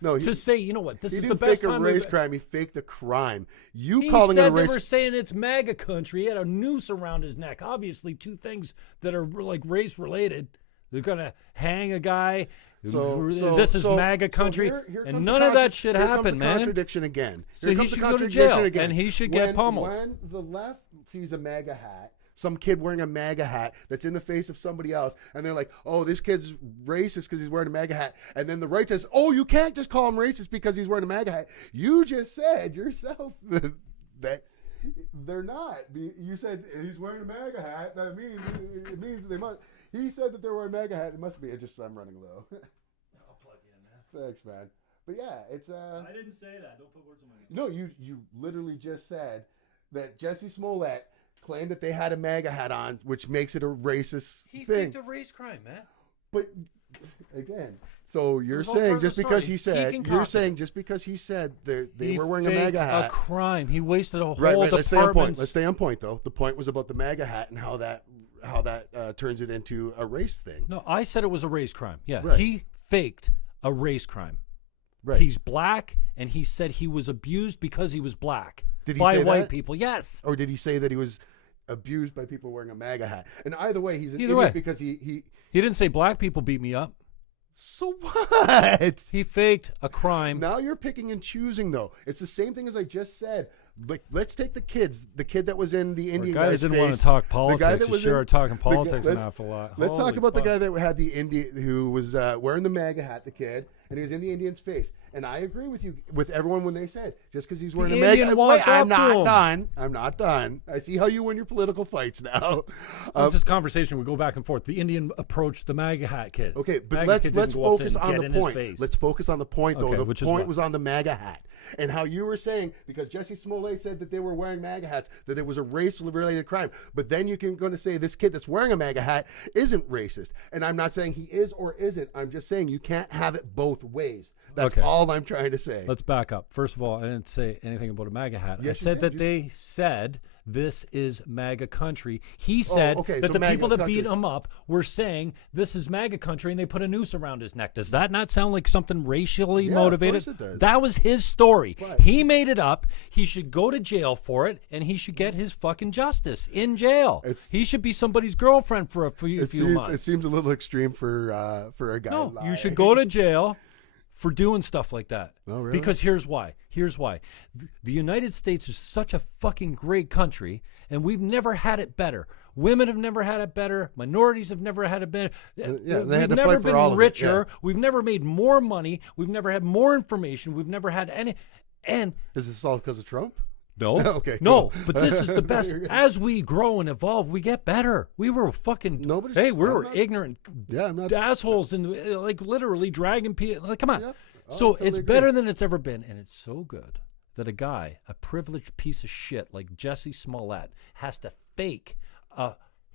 No, to say, you know what, this is the best time. He didn't fake a race crime. He faked a crime. He calling it a race. They were saying it's MAGA country. He had a noose around his neck. Obviously, two things that are like race related. They're gonna hang a guy. This is MAGA country, and none of that shit happened, man. Contradiction again. So he should go to jail, and he should get pummeled. When the left sees a MAGA hat, some kid wearing a MAGA hat that's in the face of somebody else, and they're like, "Oh, this kid's racist because he's wearing a MAGA hat," and then the right says, "Oh, you can't just call him racist because he's wearing a MAGA hat." You just said yourself that they're not. You said he's wearing a MAGA hat. That means they must. He said that they're wearing a MAGA hat. It must be. I'm running low. I'll plug you in, man. Thanks, man. But yeah, it's I didn't say that. Don't put words in my mouth. No, you literally just said that Jussie Smollette claimed that they had a MAGA hat on, which makes it a racist thing. He faked a race crime, man. But again, so you're saying just because he said they were wearing a MAGA hat, a crime. He wasted a whole department. Let's stay on point. Let's stay on point, though. The point was about the MAGA hat and how that turns it into a race thing. No, I said it was a race crime. Yeah, right. He faked a race crime. Right. He's black, and he said he was abused because he was black. Did he by say white that? People? Yes. Or did he say that he was abused by people wearing a MAGA hat? And either way, he's an idiot because he didn't say black people beat me up. So what? He faked a crime. Now you're picking and choosing, though. It's the same thing as I just said. like, let's take the kid that was in the Indian guy that guy's didn't face. want to talk politics. The guy that was sure in, are talking politics an let's, awful lot. Let's Holy talk about fuck. the guy that had the Indian, who was wearing the MAGA hat, the kid, and he was in the Indian's face. And I agree with you, with everyone when they said, just because he's wearing a MAGA hat. Wait, I'm not done. I'm not done. I see how you win your political fights now. This conversation would go back and forth. The Indian approached the MAGA hat kid. Okay, but MAGA let's focus on the point. Let's focus on the point, though. Okay, the point was on the MAGA hat. And how you were saying, because Jussie Smollette said that they were wearing MAGA hats, that it was a race-related crime. But then you can go to say this kid that's wearing a MAGA hat isn't racist. And I'm not saying he is or isn't. I'm just saying you can't have it both ways. That's all I'm trying to say. Let's back up. First of all, I didn't say anything about a MAGA hat. Yes, I said that they said this is MAGA country. He said that so the MAGA people that country. beat him up were saying this is MAGA country, and they put a noose around his neck. Does that not sound like something racially motivated? Of course it does. That was his story. But he made it up. He should go to jail for it, and he should get his fucking justice in jail. He should be somebody's girlfriend for a few months. It seems a little extreme for a guy. No, you should go to jail for doing stuff like that. Oh, really? Because here's why. The United States is such a fucking great country, and we've never had it better. Women have never had it better. Minorities have never had it better. We've never been richer. We've never made more money. We've never had more information. We've never had any. And is this all because of Trump? No. Okay. No, Cool. but this is the best. As we grow and evolve, we get better. We were fucking. We were ignorant. Yeah, I'm not assholes and like literally dragging people. Like, come on. Yep. Oh, So totally it's agree. better than it's ever been, and it's so good that a guy, a privileged piece of shit like Jussie Smollette, has to fake a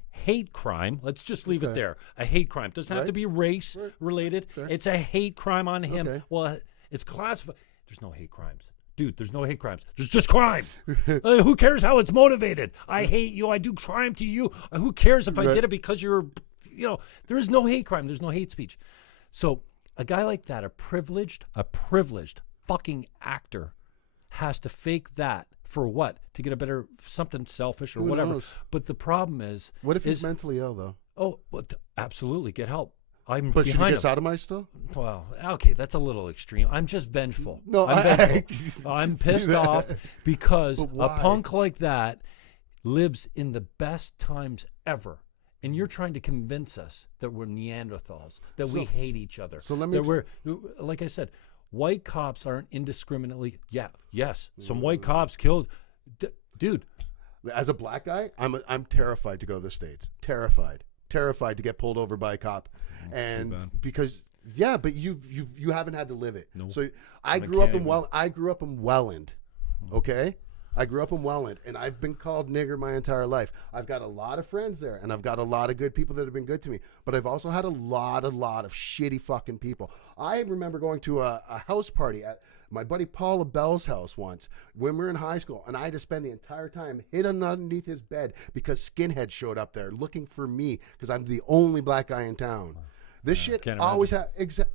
hate crime. Let's just leave it there. A hate crime doesn't have to be race related. Fair. It's a hate crime on him. Okay. Well, it's classified. There's no hate crimes. Dude, there's no hate crimes. There's just crime. Who cares how it's motivated? I hate you. I do crime to you. Who cares if I did it because you're, there is no hate crime. There's no hate speech. So a guy like that, a privileged fucking actor, has to fake that for what? To get a better, something selfish or Who whatever. knows? But the problem is. What if he's mentally ill, though? Oh, absolutely. Get help. I'm But should he behind get sodomized still? Well, okay, that's a little extreme. I'm just vengeful. No, I'm pissed off because But a why? punk like that lives in the best times ever. And you're trying to convince us that we're Neanderthals, that we hate each other. So let me that we're, like I said, white cops aren't indiscriminately. Yes, some white cops killed. Dude. As a black guy, I'm terrified to go to the States. Terrified to get pulled over by a cop. And because but you haven't had to live it. Nope. So I grew up in Welland. Okay? I grew up in Welland, and I've been called nigger my entire life. I've got a lot of friends there, and I've got a lot of good people that have been good to me. But I've also had a lot of shitty fucking people. I remember going to a house party at my buddy Paul LaBelle's house once when we were in high school, and I had to spend the entire time hidden underneath his bed because skinheads showed up there looking for me because I'm the only black guy in town. This shit always has,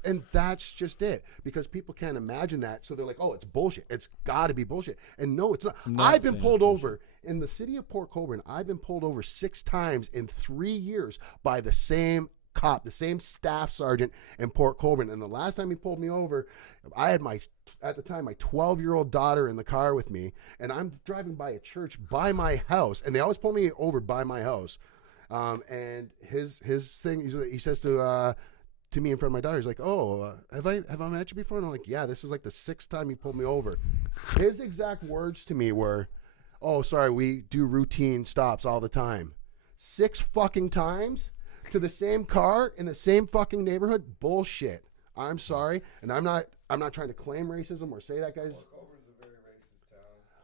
and that's just it. Because people can't imagine that, so they're like, "Oh, it's bullshit. It's got to be bullshit." And no, it's not. I've been pulled over in the city of Port Colborne. I've been pulled over 6 times in 3 years by the same cop, the same staff sergeant in Port Colborne. And the last time he pulled me over, I had at the time my 12-year-old daughter in the car with me, and I'm driving by a church by my house, and they always pull me over by my house. And his thing, he says to me in front of my daughter, he's like, "Oh, have I met you before?" And I'm like, "Yeah, this is like the 6th time you pulled me over." His exact words to me were, "Oh, sorry, we do routine stops all the time." 6 fucking times to the same car in the same fucking neighborhood? Bullshit. I'm sorry, and I'm not trying to claim racism or say that guy's.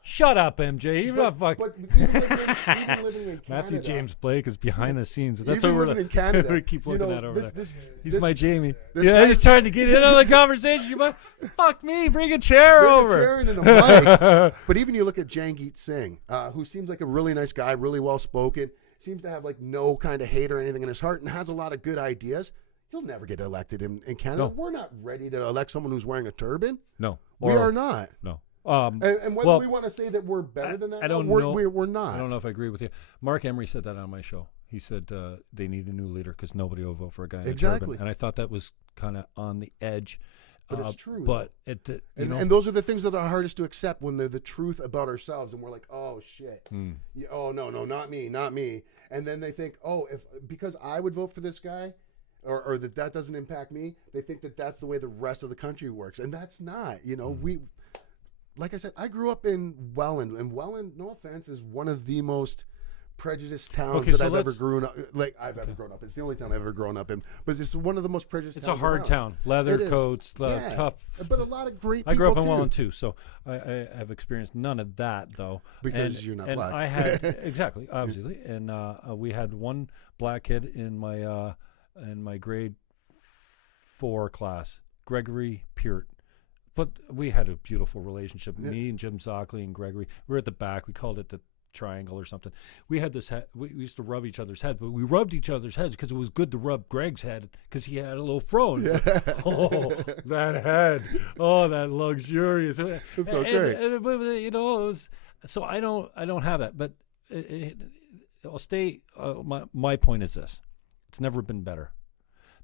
Shut up, MJ. You're not fucking. But even living in Canada, Matthew James Blake is behind the scenes. That's even what living in Canada, we keep looking at over there. He's my Jamie. this Yeah, guy- he's trying to get in on the conversation. You might, fuck me. Bring a chair Bring over. a chair in and a mic. But even you look at Jangeet Singh, who seems like a really nice guy, really well spoken, seems to have like no kind of hate or anything in his heart, and has a lot of good ideas. He'll never get elected in Canada. No. We're not ready to elect someone who's wearing a turban. No, We are not. No. And whether we want to say that we're better than that, I don't we're, know. We're not. I don't know if I agree with you. Mark Emery said that on my show. He said they need a new leader because nobody will vote for a guy in a turban. And I thought that was kind of on the edge. But it's true. But and those are the things that are hardest to accept when they're the truth about ourselves, and we're like, oh shit, oh no, not me. And then they think, oh, because I would vote for this guy, or that doesn't impact me, they think that that's the way the rest of the country works, and that's not. We, like I said, I grew up in Welland, and Welland, no offense, is one of the most prejudiced towns that I've ever grown up. I've ever grown up. It's the only town I've ever grown up in, but it's one of the most prejudiced. It's towns a hard around. town. Leather coats, tough. But a lot of great people. I grew up in too. Welland too, so I have experienced none of that though. Because you're not and black. I had exactly, obviously, and we had one black kid in my grade 4 class, Gregory Peart. But we had a beautiful relationship. Yeah. Me and Jim Zockley and Gregory. We were at the back. We called it the triangle or something. We had this we used to rub each other's head, but we rubbed each other's heads because it was good to rub Greg's head because he had a little fro. Yeah. Oh, that head. Oh, that luxurious. It felt great. And, it was, so I don't have that, but I'll stay. My point is this: it's never been better.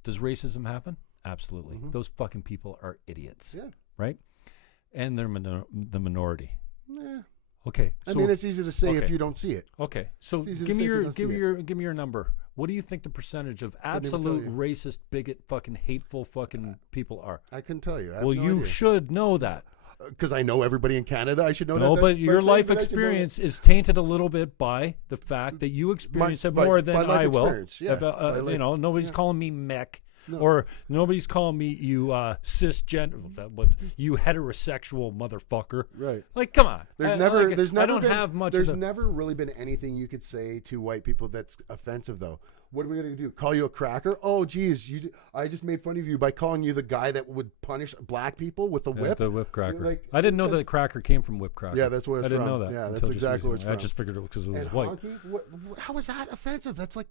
Does racism happen? Absolutely. Mm-hmm. Those fucking people are idiots. Yeah. Right? And they're the minority. Yeah. Okay. I mean, it's easy to say if you don't see it. Okay. So give me your number. What do you think the percentage of absolute racist, bigot, fucking hateful fucking people are? I couldn't tell you. Well, you should know that. Because I know everybody in Canada. I should know that. No, but your life experience is tainted a little bit by the fact that you experience it more than I will. Yeah, nobody's calling me mech. No. Or nobody's calling me you cisgender, you heterosexual motherfucker. Right. Like, come on. There's never really been anything you could say to white people that's offensive, though. What are we going to do? Call you a cracker? Oh, geez, I just made fun of you by calling you the guy that would punish black people with a whip. The whip cracker. I didn't know that cracker came from whip cracker. Yeah, that's what it's from. I didn't know that. Yeah, that's exactly what it's from. I just figured it because it was white. How is that offensive? That's like,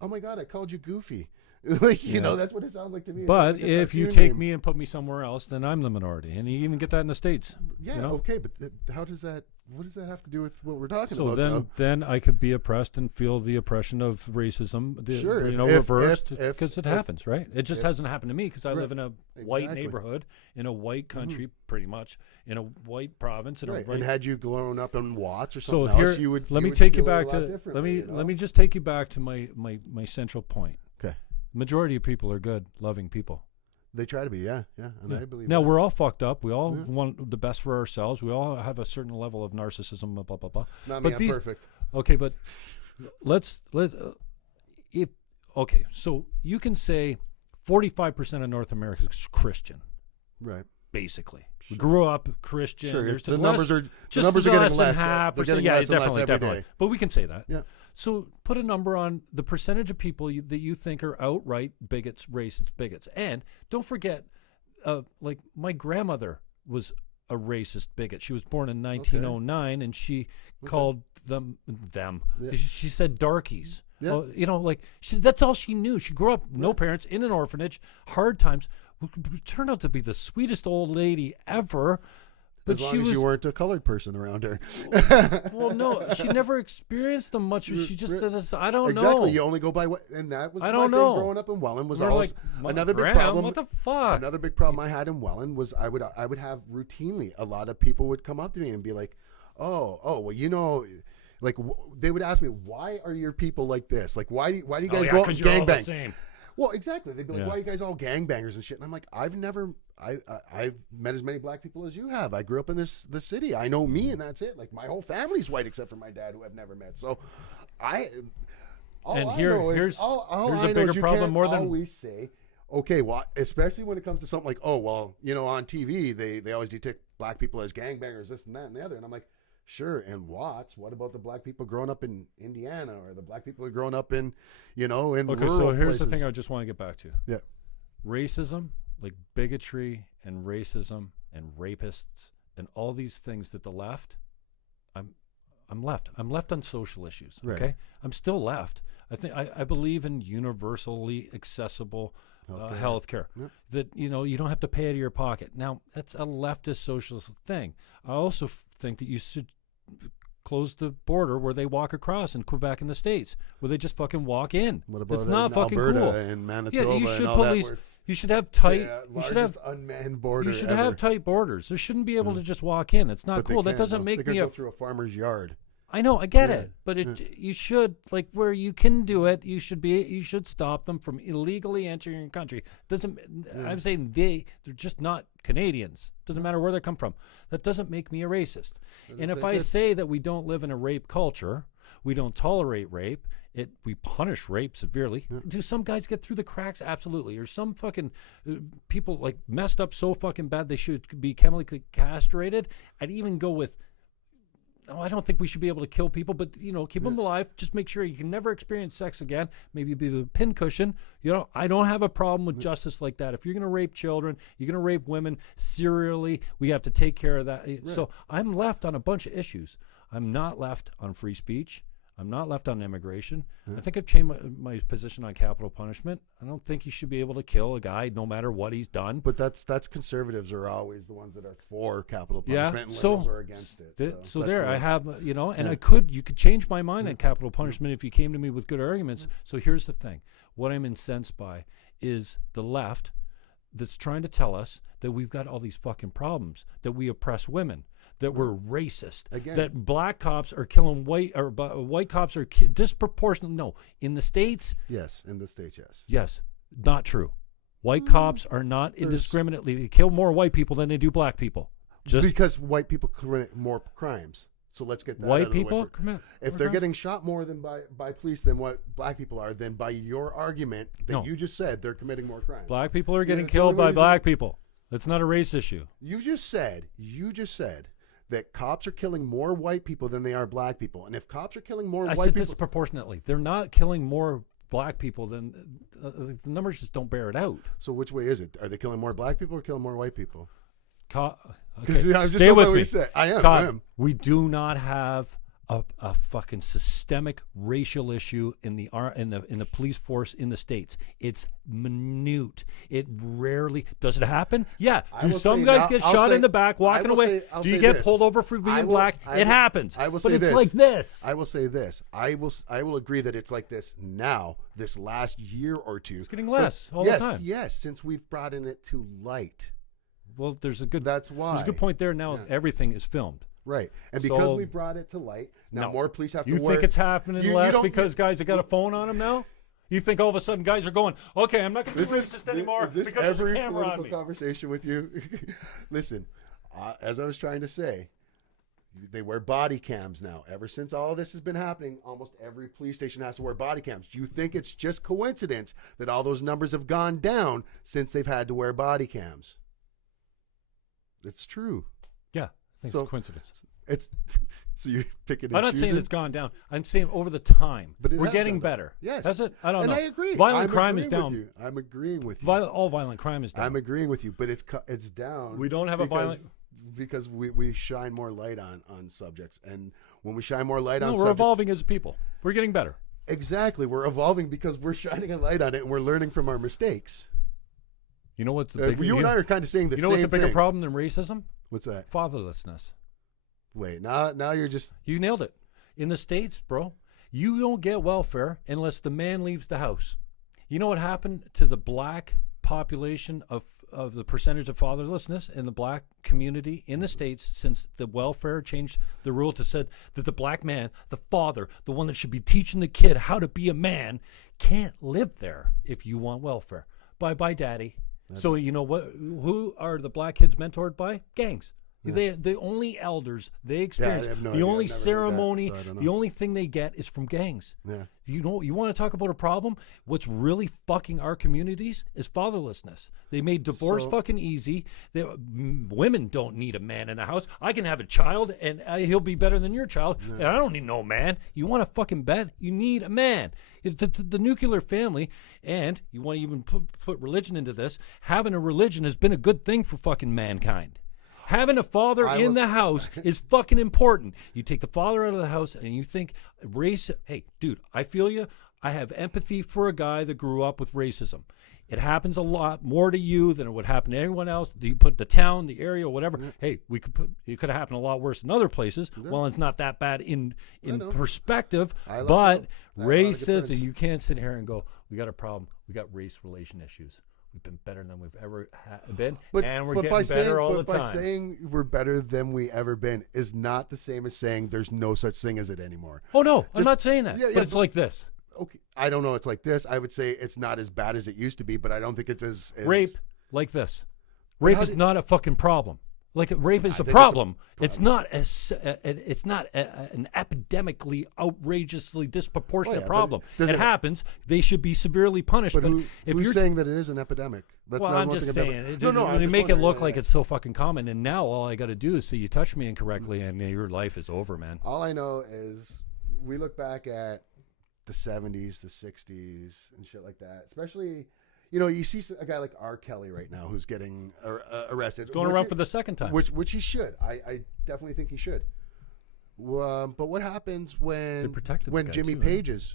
oh my God, I called you Goofy. That's what it sounds like to me. But if you take me and put me somewhere else, then I'm the minority, and you even get that in the States. Yeah, okay, but how does that? What does that have to do with what we're talking about? So then I could be oppressed and feel the oppression of racism. Reversed because it happens, right? It just hasn't happened to me because I live in a white neighborhood in a white country, pretty much in a white province. And had you grown up in Watts or something else, you would. Let me take you back to. Let me just take you back to my central point. Okay. Majority of people are good, loving people. They try to be, and I believe. Now we're all fucked up. We all want the best for ourselves. We all have a certain level of narcissism. Blah blah blah. Not me. I'm perfect. Okay, but so you can say 45% of North America is Christian, right? Basically, we grew up Christian. Sure, the numbers are getting less. Definitely. But we can say that. Yeah. So put a number on the percentage of people that you think are outright bigots, racist bigots. And don't forget, like my grandmother was a racist bigot. She was born in 1909, and she called them. Yeah. She said darkies. Yeah. Well, that's all she knew. She grew up, no parents, in an orphanage, hard times. Turned out to be the sweetest old lady ever. But as long as you weren't a colored person around her. Well, no, she never experienced them much. She just, I don't know. Exactly, you only go by what, and that was I don't know. Growing up in Welland was always another big problem. What the fuck? Another big problem I had in Welland was I would have routinely a lot of people would come up to me and be like, oh, well, like they would ask me, why are your people like this? Like why do you guys go out and gangbang? Well, exactly. They'd be like, why are you guys all gangbangers and shit? And I'm like, I've met as many black people as you have. I grew up in the city. I know me, and that's it. Like, my whole family's white except for my dad, who I've never met. So, here's a bigger problem more than always say, okay, well, especially when it comes to something like, oh, well, on TV, they always depict black people as gangbangers, this and that and the other. And I'm like, sure, and Watts, what about the black people growing up in Indiana or the black people who are growing up in, in okay, so here's places. The thing I just want to get back to. Yeah. Racism, like bigotry and racism and rapists and all these things that the left, I'm left. I'm left on social issues, okay? Right. I'm still left. I think I believe in universally accessible healthcare. Yep. That you don't have to pay out of your pocket. Now that's a leftist socialist thing. I also think that you should close the border where they walk across in Quebec and the States, where they just fucking walk in. What about it's not fucking Alberta cool. and Manitoba? Yeah, you should and all police. That You should have tight. you should have unmanned border. You should ever. have tight borders. There shouldn't be able to just walk in. It's not But they cool. That can, doesn't though. make they me can a. go through a farmer's yard. I know, I get Yeah. it, but you should, like, where you can do it, you should stop them from illegally entering your country. Doesn't I'm saying they're just not Canadians. Doesn't matter where they come from. That doesn't make me a racist. And if I say that we don't live in a rape culture, we don't tolerate rape, we punish rape severely. Do some guys get through the cracks? Absolutely. Or some fucking people like messed up so fucking bad they should be chemically castrated. I'd even go with. No, I don't think we should be able to kill people, but, keep them alive. Just make sure you can never experience sex again. Maybe be the pincushion. I don't have a problem with justice like that. If you're going to rape children, you're going to rape women serially, we have to take care of that. Right. So I'm left on a bunch of issues. I'm not left on free speech. I'm not left on immigration. I think I've changed my position on capital punishment. I don't think you should be able to kill a guy no matter what he's done. But that's conservatives are always the ones that are for capital punishment, and so liberals are against it. So there, I have, and you could change my mind on capital punishment if you came to me with good arguments. So here's the thing. What I'm incensed by is the left that's trying to tell us that we've got all these fucking problems, that we oppress women, that we're racist, that black cops are killing white, or white cops are disproportionate. No, in the States. Yes, in the States, yes. Yes, not true. White cops are not indiscriminately. They kill more white people than they do black people. Just because white people commit more crimes. So let's get that white out of the way people for- commit. If they're getting shot more than by police than what black people are, then by your argument that you just said, they're committing more crimes. Black people are getting that's the killed only by reason- black people. That's not a race issue. You just said that cops are killing more white people than they are black people. And if cops are killing more I white said people, disproportionately. They're not killing more black people than the numbers just don't bear it out. so which way is it? Are they killing more black people or killing more white people? Okay, I'm just stay going by with what me. you said. I Cod, am. We do not have a fucking systemic racial issue in the police force in the States. It's minute. It rarely does it happen. Yeah. Do some guys get shot in the back walking away? Do you get pulled over for being black? It happens. I will but say it's this. like this. I will say this. I will agree that it's like this now. This last year or two, It's getting less all yes, the time. Yes, since we've brought in it to light. Well, there's a good. That's why. There's a good point there. Now everything is filmed. Right. And because So- we brought it to light, now No. more police have to You work. think it's happening You less don't- because guys have got a phone on them now? You think all of a sudden guys are going, okay, I'm not going to be racist anymore Is this because there's a every camera on political me? conversation with you? Listen, as I was trying to say, they wear body cams now. Ever since all this has been happening, almost every police station has to wear body cams. Do you think it's just coincidence that all those numbers have gone down since they've had to wear body cams? It's true. Yeah, I think So- it's a coincidence. It's so you're picking and I'm not saying choosing? it's gone down. I'm saying over the time, But it we're has getting gone down. better. Yes. Has it? I don't and know. I agree. Violent I'm crime is agreeing with down. you. I'm agreeing with you. All violent crime is down. I'm agreeing with you, but it's down. We don't have a violent- because we shine more light on subjects, and when we shine more light no, on we're subjects, evolving as a people. We're getting better. Exactly, we're evolving because we're shining a light on it, and we're learning from our mistakes. You know what's the bigger, you and I are kind of saying the you know same what's a bigger thing. problem than racism? What's that? Fatherlessness. Wait, now you're just You nailed it. In the States, bro, you don't get welfare unless the man leaves the house. You know what happened to the black population of the percentage of fatherlessness in the black community in the States since the welfare changed the rule to said that the black man, the father, the one that should be teaching the kid how to be a man, can't live there if you want welfare. Bye, daddy. So you know what? Who are the black kids mentored by? Gangs. The only elders they experience, I have no the idea. only I've never heard that, ceremony, so I don't know. the only thing they get is from gangs. Yeah. You know, you want to talk about a problem? What's really fucking our communities is fatherlessness. They made divorce So- fucking easy. Women don't need a man in the house. I can have a child and he'll be better than your child. And I don't need no man. You want a fucking bed? You need a man. The nuclear family, and you want to even put religion into this, having a religion has been a good thing for fucking mankind. Having a father in the house is fucking important. You take the father out of the house and you think race. Hey, dude, I feel you. I have empathy for a guy that grew up with racism. It happens a lot more to you than it would happen to anyone else. You put the town, the area, whatever. Hey, it could have happened a lot worse in other places. Well, it's not that bad in perspective, but racist, and you can't sit here and go, we got a problem. We got race relation issues. We've been better than we've ever been, and we're getting better all the time. But by saying we're better than we ever been is not the same as saying there's no such thing as it anymore. Oh, no, I'm not saying that, but it's like this. Okay, I don't know. It's like this. I would say it's not as bad as it used to be, but I don't think it's as rape like this. Rape is not a fucking problem. Like rape is a problem. It's not an epidemically, outrageously disproportionate problem. It happens. They should be severely punished. But if you're saying that it is an epidemic, that's well, I'm just saying. You make it look like it's so fucking common, and now all I got to do is say you touch me incorrectly, and your life is over, man. All I know is we look back at the 70s, the 60s, and shit like that. Especially, you see a guy like R. Kelly right now who's getting arrested. Going around for the second time. Which he should. I definitely think he should. But what happens when Jimmy Page's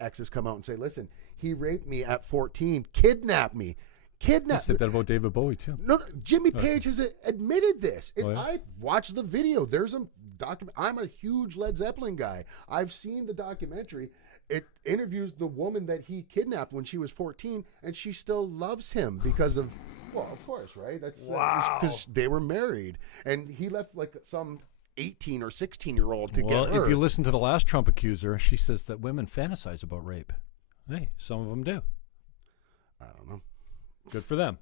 exes come out and say, listen, he raped me at 14, kidnapped me. He said that about David Bowie, too. No, Jimmy Page has admitted this. I watched the video. There's a document. I'm a huge Led Zeppelin guy. I've seen the documentary. It interviews the woman that he kidnapped when she was 14, and she still loves him because of, well, of course, right? That's because they were married, and he left like some 18 or 16-year-old to get her. Well, if you listen to the last Trump accuser, she says that women fantasize about rape. Hey, some of them do. I don't know. Good for them.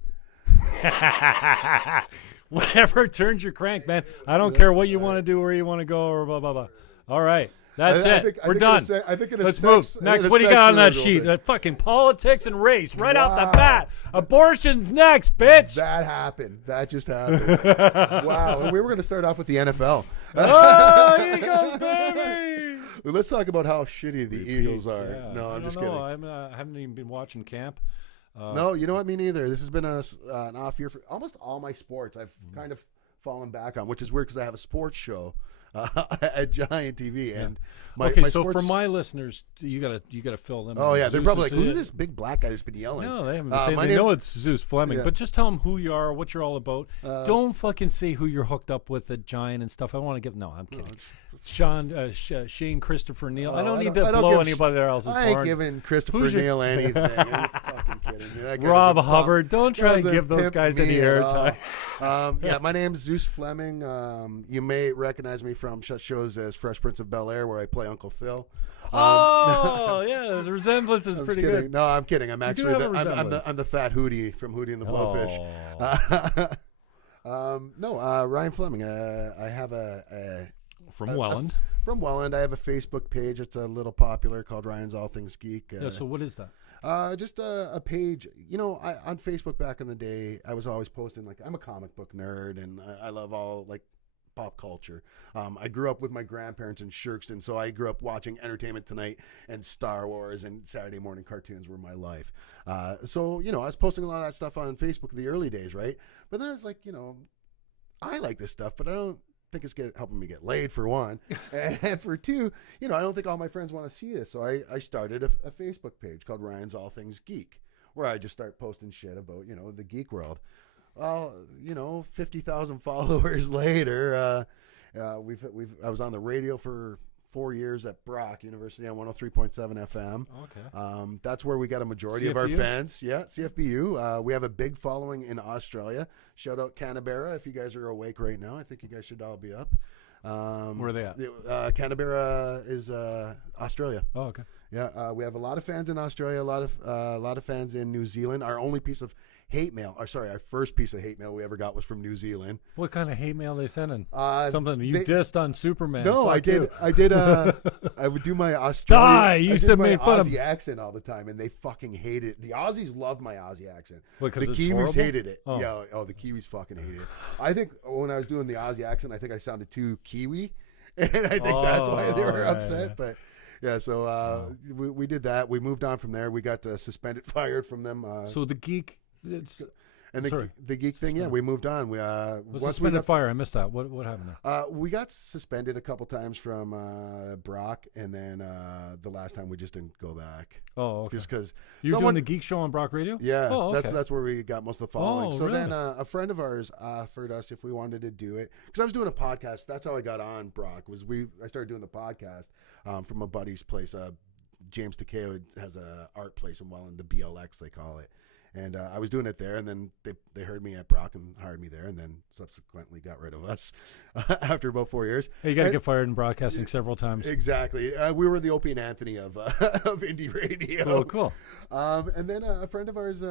Whatever turns your crank, man. I don't care what you want to do, where you want to go, or blah, blah, blah. All right. That's it. We're done. Let's move. Next, what do you got on that sheet? Fucking politics and race right off the bat. Abortion's next, bitch. That happened. That just happened. Wow. And we were going to start off with the NFL. Oh, Eagles, baby. Let's talk about how shitty the Eagles are. Yeah. No, I'm just kidding. I haven't even been watching camp. No, you know what? Me neither. This has been an off year for almost all my sports. I've kind of fallen back on, which is weird because I have a sports show at Giant TV, and my so for my listeners, you gotta fill them. Oh yeah, they're probably like, who's this big black guy that's been yelling? No, they haven't been saying. They know it's Zeus Fleming, but just tell them who you are, what you're all about. Don't fucking say who you're hooked up with at Giant and stuff. I want to give. No, I'm kidding. Shane Christopher Neal. I don't need to blow anybody else's horn. I ain't giving Christopher Neal anything. Are you fucking kidding me? Rob Hubbard. Don't try and give those guys any airtime. Yeah, my name's Zeus Fleming. You may recognize me from such shows as Fresh Prince of Bel-Air, where I play Uncle Phil. Yeah, the resemblance is pretty good. No, I'm kidding. I'm actually I'm the fat Hootie from Hootie and the Blowfish. Ryan Fleming. I have from Welland. From Welland, I have a Facebook page. It's a little popular called Ryan's All Things Geek. So what is that? Just a page. On Facebook back in the day, I was always posting, like, I'm a comic book nerd, and I love all, like, pop culture. I grew up with my grandparents in Shirkston, so I grew up watching Entertainment Tonight and Star Wars, and Saturday morning cartoons were my life. So I was posting a lot of that stuff on Facebook in the early days, right? But then I was like, I like this stuff, but I don't think it's helping me get laid, for one, and for two, I don't think all my friends want to see this. So I started a Facebook page called Ryan's All Things Geek, where I just start posting shit about the geek world. Well, 50,000 followers later, I was on the radio for 4 years at Brock University on 103.7 FM. Okay. That's where we got a majority of our fans. Yeah, CFBU. We have a big following in Australia. Shout out Canberra if you guys are awake right now. I think you guys should all be up. Where are they at? Canberra is Australia. Oh, okay. Yeah, we have a lot of fans in Australia, a lot of fans in New Zealand. Our first piece of hate mail we ever got was from New Zealand. What kind of hate mail they sending? Something you dissed on Superman. No, I did. I would do my Australian. Aussie accent all the time, and they fucking hated it. The Aussies loved my Aussie accent. What, the Kiwis hated it. Oh. Yeah, the Kiwis fucking hated it. I think when I was doing the Aussie accent, I think I sounded too Kiwi, and I think that's why they were upset. But yeah, so we did that. We moved on from there. We got suspended, fired from them. So the Geek. And Sorry. the Geek thing, yeah, we moved on. We Was suspended fire. I missed that. What happened there? We got suspended a couple times from Brock, and then the last time we just didn't go back. Oh, okay. Just because You're doing the Geek show on Brock Radio? Yeah, oh, okay. that's where we got most of the following. Oh, so really? then a friend of ours offered us if we wanted to do it, because I was doing a podcast. That's how I got on Brock. I started doing the podcast from a buddy's place. James Takeo has a art place in Welland, the BLX they call it. And I was doing it there, and then they heard me at Brock and hired me there, and then subsequently got rid of us after about 4 years. Hey, you got to get fired in broadcasting several times. Exactly. We were the Opie and Anthony of indie radio. Oh, cool. And then a friend of ours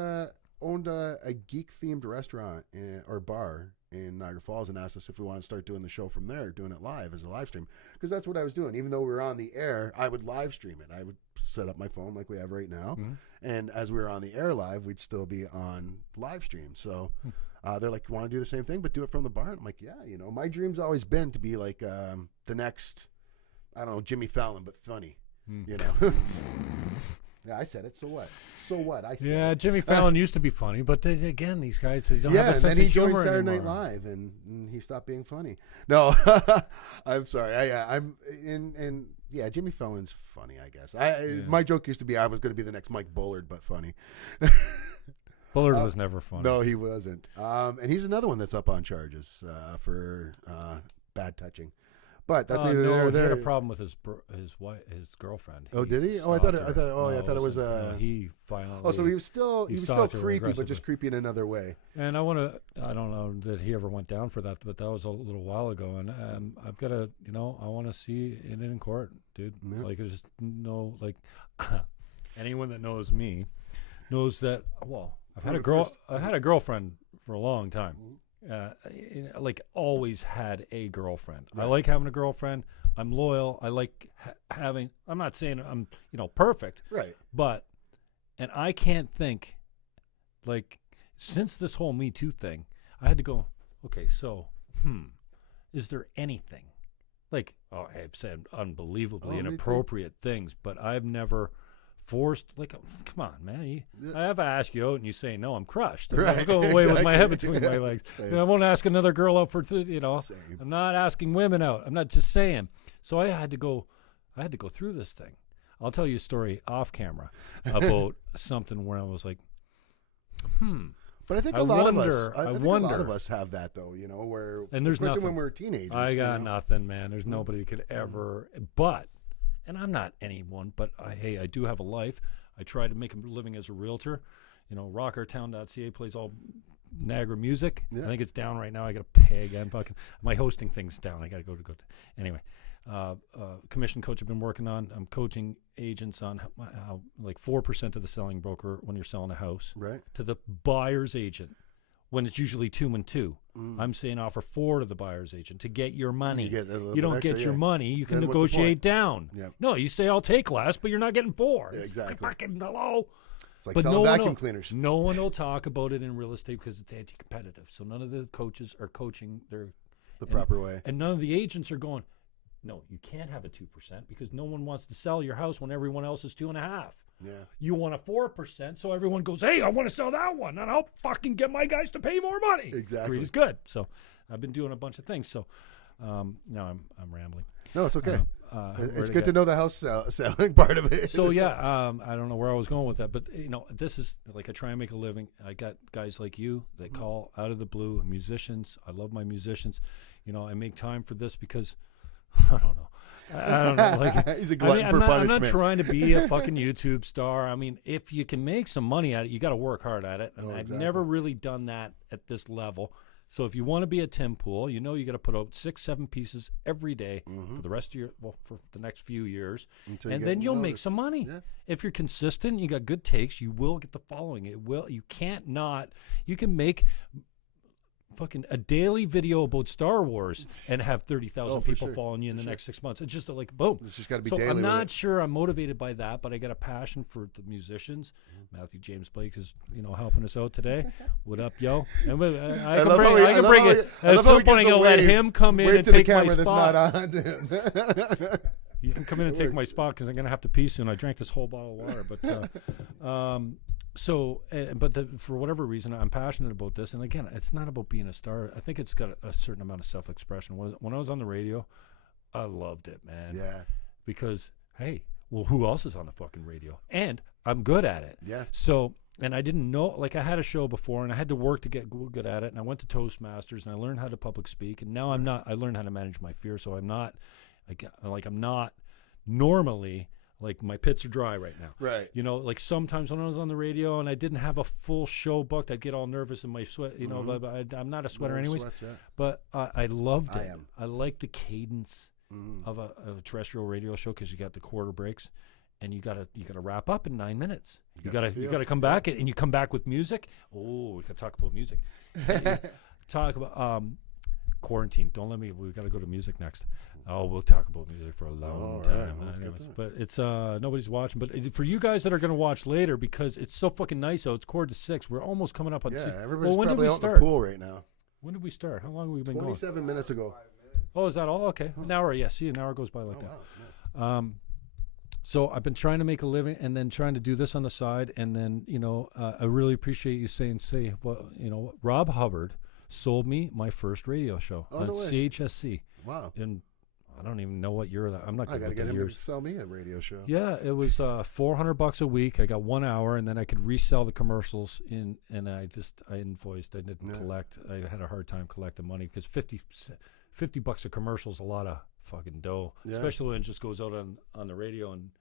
owned a geek-themed restaurant or bar in Niagara Falls and asked us if we want to start doing the show from there, doing it live as a live stream. Because that's what I was doing. Even though we were on the air, I would live stream it. I would set up my phone like we have right now. Mm-hmm. And as we were on the air live, we'd still be on live stream. So they're like, you want to do the same thing, but do it from the bar? And I'm like, yeah, my dream's always been to be like the next, I don't know, Jimmy Fallon, but funny, Yeah, I said it. So what? I said yeah, it. Jimmy Fallon used to be funny, but again, these guys, they don't have a sense and then he of humor joined Saturday anymore. Night Live, and he stopped being funny. No, I'm sorry. I'm in. Yeah, Jimmy Fallon's funny, I guess. My joke used to be I was going to be the next Mike Bullard, but funny. Bullard was never funny. No, he wasn't. And he's another one that's up on charges for bad touching. But that's neither there nor there. He had a problem with his girlfriend. Oh, did he? Oh, I thought it was he finally. Oh, so he was still creepy, but just creepy in another way. And I don't know that he ever went down for that, but that was a little while ago. And I've got to, I want to see it in court, dude. Yeah. Like, there's no, like, anyone that knows me knows that. Well, I've had a girlfriend for a long time. Like always had a girlfriend. Right. I like having a girlfriend. I'm loyal. I like having. I'm not saying I'm perfect. Right. But and I can't think like since this whole Me Too thing, I had to go. Okay, so is there anything like? Oh, I've said unbelievably inappropriate things, but I've never forced, like, come on, man. I have to ask you out and you say no, I'm crushed. I'll go away with my head between my legs. I won't ask another girl out for, Same. I'm not asking women out. I'm not just saying. So I had to go through this thing. I'll tell you a story off camera about something where I was like, But I think a lot of us have that though, where, and there's especially nothing. when we're teenagers. I got nothing, man. There's nobody could ever, and I'm not anyone, but I do have a life. I try to make a living as a realtor. Rockertown.ca plays all Niagara music. Yeah. I think it's down right now. I got to pay again. My hosting thing's down. I got to go. Anyway, commission coach I've been working on. I'm coaching agents on how like 4% of the selling broker when you're selling a house, right, to the buyer's agent when it's usually 2 and 2. I'm saying offer 4 to the buyer's agent to get your money. You don't get your money. You can negotiate down. Yep. No, you say I'll take less, but you're not getting 4. Yeah, exactly. It's fucking hello. It's like selling vacuum cleaners. No one will talk about it in real estate because it's anti-competitive. So none of the coaches are coaching the proper way. And none of the agents are going, no, you can't have a 2% because no one wants to sell your house when everyone else is 2.5%. Yeah. You want a 4%, so everyone goes, hey, I want to sell that one, and I'll fucking get my guys to pay more money. Exactly. Greed is good. So I've been doing a bunch of things. So no, I'm rambling. No, it's okay. It's good to know the house selling part of it. So yeah, I don't know where I was going with that, but this is like I try and make a living. I got guys like you that call out of the blue, musicians. I love my musicians. I make time for this because I don't know. I don't know. Like, he's a glutton for punishment. I'm not trying to be a fucking YouTube star. I mean, if you can make some money at it, you got to work hard at it. And I've never really done that at this level. So if you want to be a Tim Pool, you got to put out 6-7 pieces every day for the rest of for the next few years, and then you'll make some money. Yeah. If you're consistent, you got good takes, you will get the following. You can make fucking a daily video about Star Wars and have 30,000 people following you in the next 6 months. It's just like boom. It's just got to be so daily. I'm not sure I'm motivated by that, but I got a passion for the musicians. Matthew James Blake is helping us out today. What up, yo? And I can bring it. At some point, I'm gonna let him come in and take my spot. You can come in and take my spot because I'm gonna have to pee soon. I drank this whole bottle of water, but So, but for whatever reason, I'm passionate about this. And again, it's not about being a star. I think it's got a certain amount of self-expression. When I was on the radio, I loved it, man. Yeah. Because, hey, well, who else is on the fucking radio? And I'm good at it. Yeah. So, and I didn't know, like I had a show before and I had to work to get good at it. And I went to Toastmasters and I learned how to public speak. And now I learned how to manage my fear. So I'm not, I'm not normally, like my pits are dry right now. Right. You know, like sometimes when I was on the radio and I didn't have a full show booked, I'd get all nervous in my sweat. You know, I'm not a sweater anyways. Sweats, yeah. But I loved it. I am. I like the cadence of a terrestrial radio show because you got the quarter breaks, and you gotta wrap up in 9 minutes. You gotta come back and you come back with music. Oh, we could talk about music. Talk about quarantine. Don't let me. We got to go to music next. Oh, we'll talk about music for a long time. Right. Anyways, but it's nobody's watching. But for you guys that are going to watch later, because it's so fucking nice. So it's 5:45. We're almost coming up on. Yeah, 6. everybody's when probably did we out start? in the pool right now. When did we start? How long have we been going? 27 minutes ago. Oh, is that all? Okay, an hour. Yeah, see, an hour goes by like that. Wow, nice. So I've been trying to make a living and then trying to do this on the side. And then, I really appreciate you saying, Rob Hubbard sold me my first radio show on no way. CHSC. Wow. And I don't even know what year that. I'm not I good gotta with get the him years. to sell me a radio show. Yeah, it was $400 a week. I got 1 hour, and then I could resell the commercials and I invoiced. I didn't collect. I had a hard time collecting money because $50 a commercial is a lot of fucking dough, especially when it just goes out on the radio and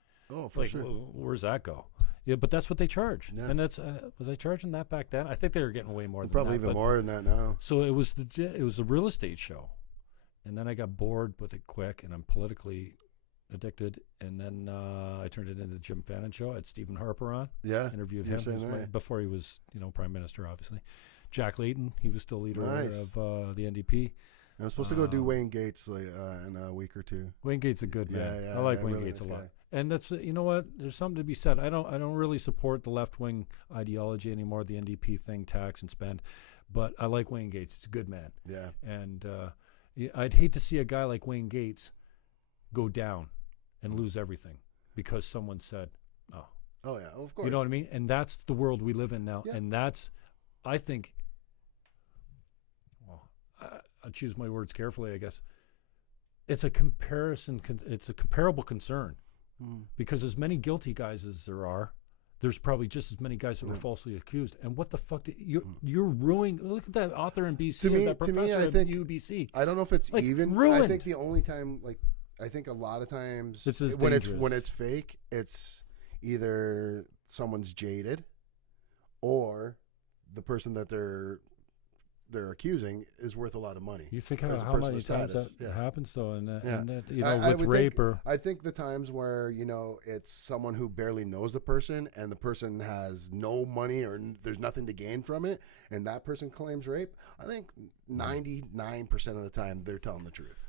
for sure. Where's that go? Yeah, but that's what they charge, and that's was I charging that back then? I think they were getting way more than Probably that, even more than that now. So it was a real estate show, and then I got bored with it quick, and I'm politically addicted, and then I turned it into the Jim Fannon show. I had Stephen Harper on. Yeah, interviewed him before he was prime minister, obviously. Jack Layton, he was still leader of the NDP. I'm supposed to go do Wayne Gates in a week or two. Wayne Gates is a good man. Yeah, I like Wayne really Gates a nice lot. guy. And that's you know what? There's something to be said. I don't really support the left wing ideology anymore, the NDP thing, tax and spend, but I like Wayne Gates. He's a good man. Yeah. And I'd hate to see a guy like Wayne Gates go down and lose everything because someone said, "Oh." Oh yeah, of course. You know what I mean? And that's the world we live in now. Yeah. And that's, I think. I choose my words carefully, I guess. It's a comparison. It's a comparable concern because as many guilty guys as there are, there's probably just as many guys that were falsely accused. And what the fuck? You're ruining. Look at that author in BC, that professor at UBC. I don't know if it's even ruined. I think the only time, I think a lot of times it's when it's fake, it's either someone's jaded, or the person that they're accusing is worth a lot of money. You think how many times that happens though, and with rape or I think the times where it's someone who barely knows the person and the person has no money or there's nothing to gain from it, and that person claims rape. I think 99% of the time they're telling the truth.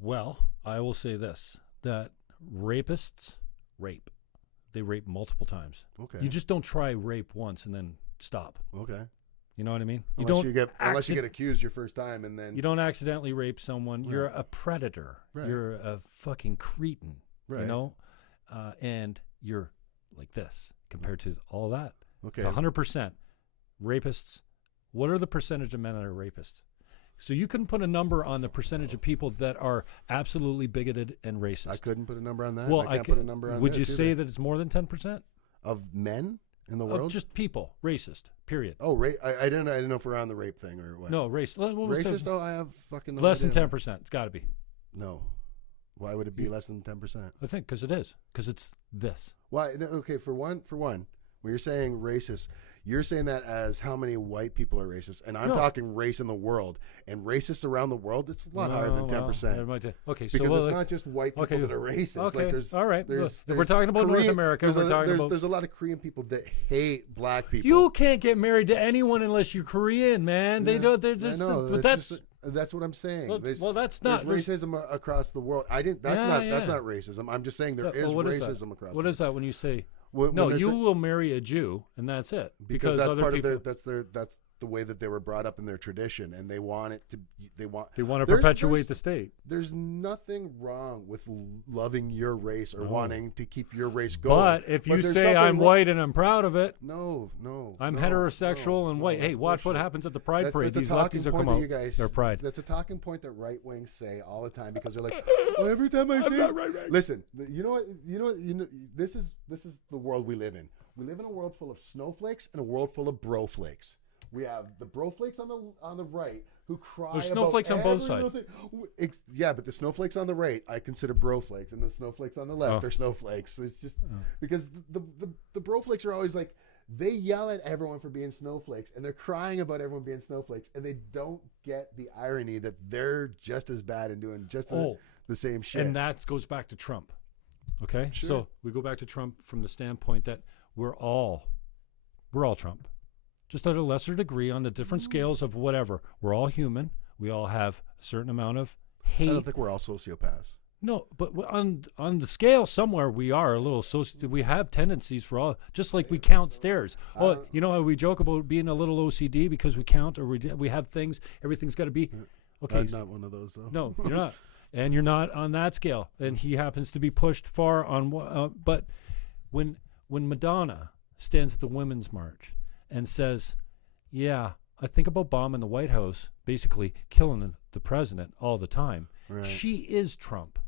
Well, I will say this: that rapists rape. They rape multiple times. Okay. You just don't try rape once and then stop. Okay. You know what I mean? Unless you get accused your first time and then you don't accidentally rape someone. Right. You're a predator. Right. You're a fucking cretin. Right. And you're like this compared to all that. Okay. 100% rapists. What are the percentage of men that are rapists? So you couldn't put a number on the percentage of people that are absolutely bigoted and racist. I couldn't put a number on that. Well, I can't put a number on. Would you say that it's more than 10% of men in the world? Just people, racist. Period. Oh, I didn't know if we're on the rape thing or what. No, race. Racist though, I have fucking no less idea. than 10%. It's got to be. No. Why would it be less than 10%? I think because it is. Because it's this. Why? No, okay, for one, when you're saying racist, you're saying that as how many white people are racist, and I'm talking race in the world, and racist around the world, it's a lot higher than 10%. Okay, because it's not just white people that are racist. Okay, there's, all right. There's if we're talking about Korean, North America, there's a lot of Korean people that hate black people. You can't get married to anyone unless you're Korean, man. They don't. They're just. But that's what I'm saying. That's not racism across the world. That's not racism. I'm just saying there is racism across. What is that when you say? When you will marry a Jew, and that's it. Because that's part of their. That's the way that they were brought up in their tradition, and they want it to. They want to perpetuate the state. There's nothing wrong with loving your race or wanting to keep your race going. But if you say I'm white and I'm proud of it, no, I'm heterosexual and white. Hey, watch what happens at the Pride Parade. These lefties are coming out. They're Pride. That's a talking point that right wings say all the time because they're like, well, every time I say it, right. Listen, you know what? This is the world we live in. We live in a world full of snowflakes and a world full of broflakes. We have the broflakes on the right who cry There's snowflakes on both sides. Yeah, but the snowflakes on the right I consider broflakes, and the snowflakes on the left are snowflakes. It's just because the broflakes are always like, they yell at everyone for being snowflakes, and they're crying about everyone being snowflakes, and they don't get the irony that they're just as bad and doing just the same shit. And that goes back to Trump. Okay, sure. So we go back to Trump from the standpoint that we're all Trump. Just at a lesser degree on the different scales of whatever. We're all human. We all have a certain amount of hate. I don't think we're all sociopaths. No, but on the scale somewhere we are a little we have tendencies for all, just like we count stairs. You know how we joke about being a little OCD because we count or we have things, everything's got to be. Okay. I'm not one of those though. No, you're not. And you're not on that scale. And he happens to be pushed far on but when Madonna stands at the Women's March and says, yeah, I think about bombing the White House, basically killing the president all the time. Right. She is Trump.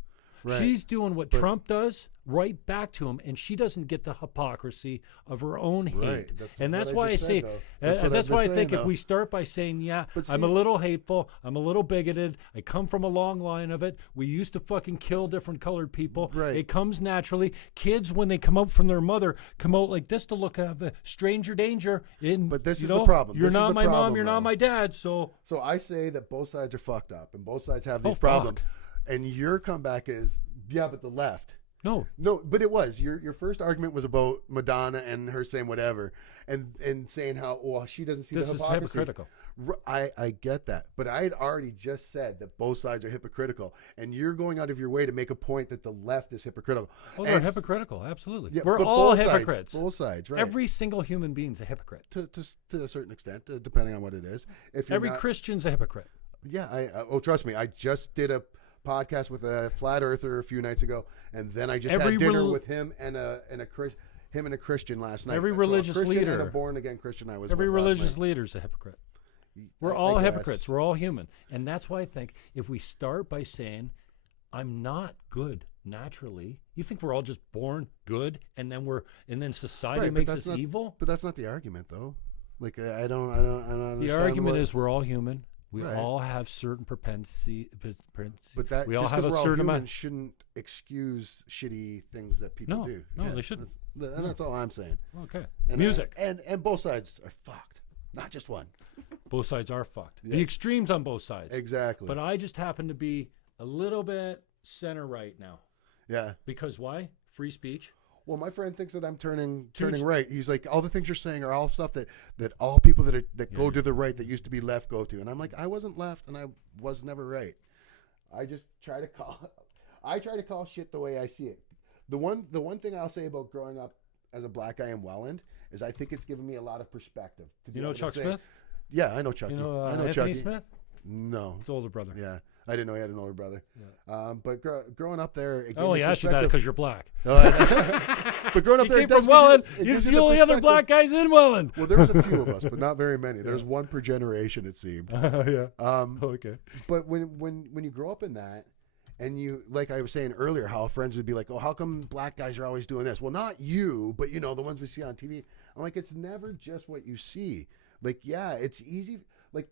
Right. She's doing what Trump does right back to him, and she doesn't get the hypocrisy of her own hate. Right. That's why I say, that's why I think if we start by saying, I'm a little hateful, I'm a little bigoted, I come from a long line of it, we used to fucking kill different colored people, right. It comes naturally. Kids, when they come out from their mother, come out like this to look at stranger danger. But this is the problem. You're not my mom, you're not my dad, so I say that both sides are fucked up, and both sides have these problems. And your comeback is, but the left. No, but it was your first argument was about Madonna and her saying whatever, and saying how she doesn't see the hypocrisy. This is hypocritical. I get that, but I had already just said that both sides are hypocritical, and you're going out of your way to make a point that the left is hypocritical. Oh, they're hypocritical, absolutely. Yeah, we're all hypocrites. Both sides, right? Every single human being's a hypocrite to a certain extent, depending on what it is. Every Christian's a hypocrite. Yeah, trust me, I just did a podcast with a flat earther a few nights ago, and then I just had dinner with him and a Christian last night. Every religious leader, and a born again Christian, every religious leader's a hypocrite. We're all hypocrites. We're all human, and that's why I think if we start by saying, "I'm not good naturally," you think we're all just born good, and then society makes us evil. But that's not the argument, though. Like I don't understand. The argument is we're all human. We all have certain propensity, but that we all just have a certain amount. Shouldn't excuse shitty things that people do. No, they shouldn't. That's all I'm saying. Okay. And, music and both sides are fucked, not just one. Both sides are fucked. Yes. The extremes on both sides. Exactly. But I just happen to be a little bit center right now. Yeah. Because why? Free speech. Well, my friend thinks that I'm turning right. He's like, all the things you're saying are all stuff that all people that go to the right that used to be left go to. And I'm like, I wasn't left, and I was never right. I just try to call shit the way I see it. The one thing I'll say about growing up as a black guy in Welland is I think it's given me a lot of perspective. You know Chuck Smith? Yeah, I know Chucky. You know, I know Anthony Chucky. Smith? No, his older brother. Yeah. I didn't know he had an older brother. Yeah. But growing up there... I only asked you that because you're black. But growing up there... He came from Welland. He's the only other black guys in Welland. Well, there's a few of us, but not very many. There's one per generation, it seemed. Yeah. Okay. But when you grow up in that, and you, like I was saying earlier, how friends would be like, oh, how come black guys are always doing this? Well, not you, but, the ones we see on TV. I'm like, it's never just what you see. Like, yeah, it's easy... Like,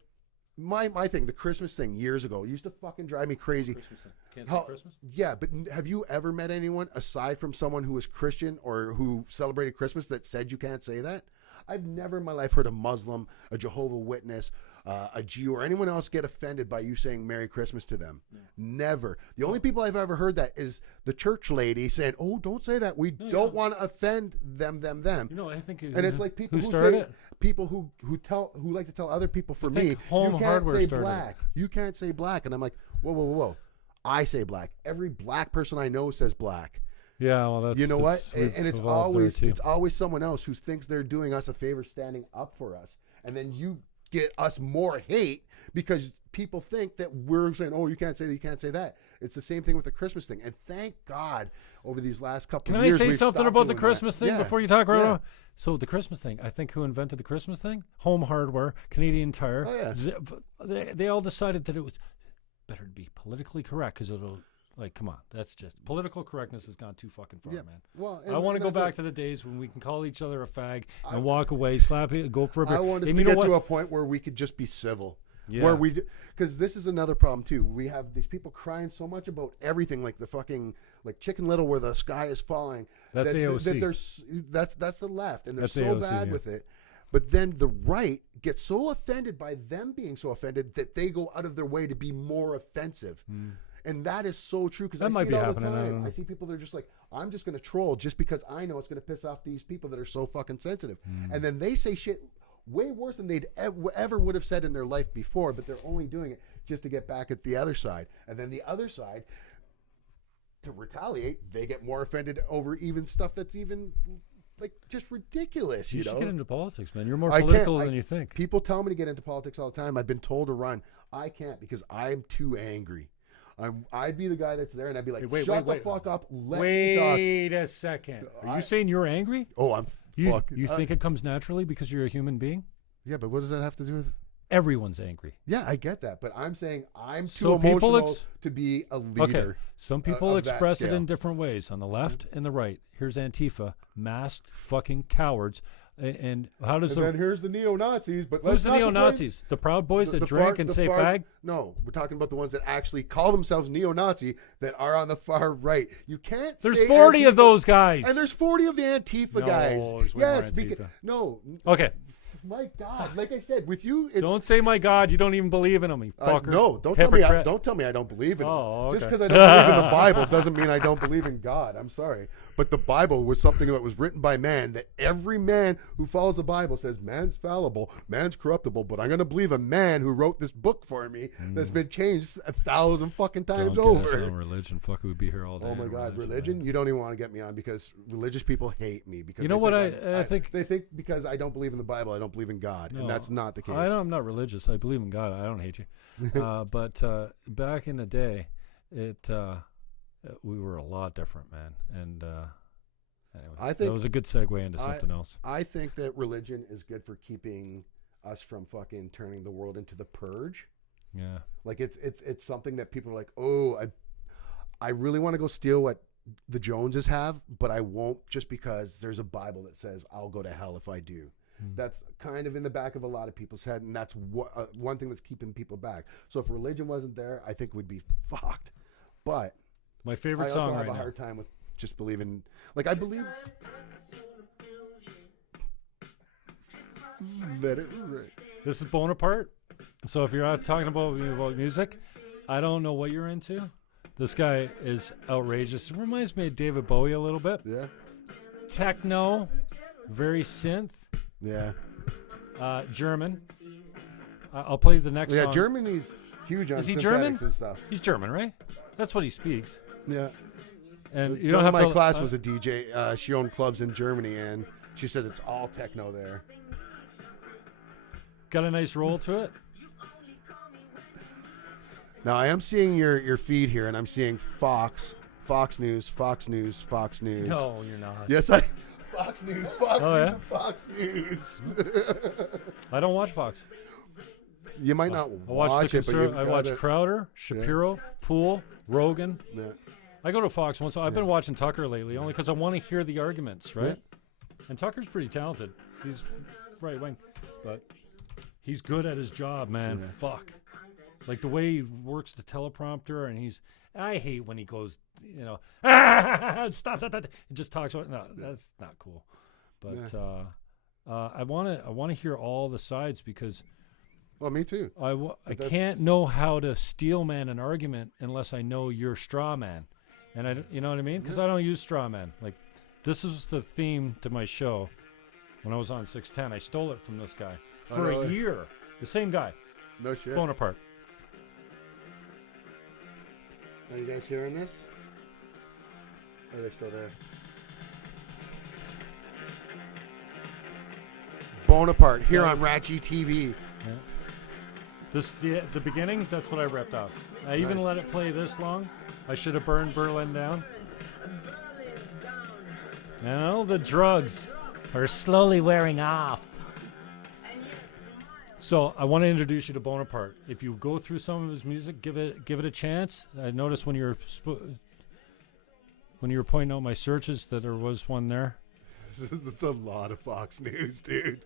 my thing, the Christmas thing years ago, used to fucking drive me crazy. Can't say Christmas? Yeah, but have you ever met anyone aside from someone who was Christian or who celebrated Christmas that said you can't say that? I've never in my life heard a Muslim, a Jehovah's Witness, a Jew, or anyone else get offended by you saying Merry Christmas to them. Yeah. Never. The only people I've ever heard that is the church lady saying, "Oh, don't say that. We don't want to offend them." I think, and it's like people who started it. People who like to tell other people for me, Home you can't Hardware say started black. You can't say black, and I'm like, whoa. I say black. Every black person I know says black. Yeah, well, that's... You know what? And it's always someone else who thinks they're doing us a favor standing up for us. And then you get us more hate because people think that we're saying, oh, you can't say that, you can't say that. It's the same thing with the Christmas thing. And thank God over these last couple of years. Can I say something about the Christmas thing before you talk right now? So the Christmas thing, I think who invented the Christmas thing? Home Hardware, Canadian Tire. Oh, yeah. They all decided that it was better to be politically correct because it'll, like, come on. That's just, political correctness has gone too fucking far, man. Well, I want to go back to the days when we can call each other a fag and walk away, slap it, go for a beer. I want us to get to a point where we could just be civil. Yeah. Where we, because this is another problem too. We have these people crying so much about everything, like the fucking like Chicken Little, where the sky is falling. That's AOC. That's the left, and they're so AOC, bad with it. But then the right gets so offended by them being so offended that they go out of their way to be more offensive. And that is so true, because I see it all the time. I see people that are just like, I'm just going to troll just because I know it's going to piss off these people that are so fucking sensitive. And then they say shit way worse than they'd ever would have said in their life before, but they're only doing it just to get back at the other side. And then the other side, to retaliate, they get more offended over even stuff that's even like just ridiculous. You know, should get into politics, man. You're more political than you think. People tell me to get into politics all the time. I've been told to run. I can't because I'm too angry. I'd be the guy that's there, and I'd be like, shut the fuck up. Let me talk. Wait a second. Are you saying you're angry? Oh, I'm fucking. You think it comes naturally because you're a human being? Yeah, but what does that have to do with? Everyone's angry. Yeah, I get that, but I'm saying I'm too emotional to be a leader. Okay. Some people express it in different ways. On the left and the right. Here's Antifa, masked fucking cowards. And how does then here's the neo-Nazis, but who's the neo-Nazis? The Proud Boys that drank and say fag? No, we're talking about the ones that actually call themselves neo-Nazi that are on the far right. You can't. There's 40 of those guys, and there's 40 of the Antifa guys. Yes, no. Okay. My God, like I said, with you, it's... Don't say my God. You don't even believe in him, you fucker. No, don't tell me I don't believe in him. Okay. Just because I don't believe in the Bible doesn't mean I don't believe in God. I'm sorry. But the Bible was something that was written by man, that every man who follows the Bible says, man's fallible, man's corruptible, but I'm going to believe a man who wrote this book for me that's been changed 1,000 fucking times over. Don't get us on religion. Fuck, we'd be here all day. Oh my God, religion? You don't even want to get me on, because religious people hate me. Because you know what I think? They think because I don't believe in the Bible, I don't believe in God. No. And that's not the case. I'm not religious. I believe in God. I don't hate you. But back in the day, we were a lot different, man. And anyways, I think that was a good segue into something else. I think that religion is good for keeping us from fucking turning the world into the purge. Yeah. Like it's something that people are like, oh, I really want to go steal what the Joneses have, but I won't, just because there's a Bible that says I'll go to hell if I do. That's kind of in the back of a lot of people's head, and that's one thing that's keeping people back. So if religion wasn't there, I think we'd be fucked. But my favorite I song also have right a hard time with just believing. Like, I believe. Let it rip. This is Bonaparte. So if you're out talking about music, I don't know what you're into. This guy is outrageous. It reminds me of David Bowie a little bit. Yeah. Techno, very synth. Yeah. German. I'll play the next song. Yeah, Germany's huge on Is he German? And stuff. He's German, right? That's what he speaks. Yeah. And you don't have my class was a DJ. She owned clubs in Germany, and she said it's all techno there. Got a nice roll to it. Now, I am seeing your feed here, and I'm seeing Fox News. No, you're not. Yes, Fox News, Fox News. I don't watch Fox. You might not watch it, but I watch Crowder, Shapiro, Poole, Rogan. Yeah. I go to Fox once. I've been watching Tucker lately, only because I want to hear the arguments, right? Yeah. And Tucker's pretty talented. He's right wing, but he's good at his job, man. Yeah. Fuck. Like the way he works the teleprompter, and I hate when he goes, stop that. He just talks about, no, that's not cool. But I want to hear all the sides, because well, me too. I can't know how to steel man an argument unless I know your straw man. And you know what I mean? Because I don't use straw man. Like, this is the theme to my show. When I was on 610, I stole it from this guy for a year. The same guy. No shit. Bonaparte. Are you guys hearing this? Or are they still there? Bonaparte here on RATG TV. Yeah. This the beginning. That's what I ripped off. I even let it play this long. I should have burned Berlin down. Now the drugs are slowly wearing off. So I want to introduce you to Bonaparte. If you go through some of his music, give it a chance. I noticed when you were pointing out my searches that there was one there. That's a lot of Fox News, dude.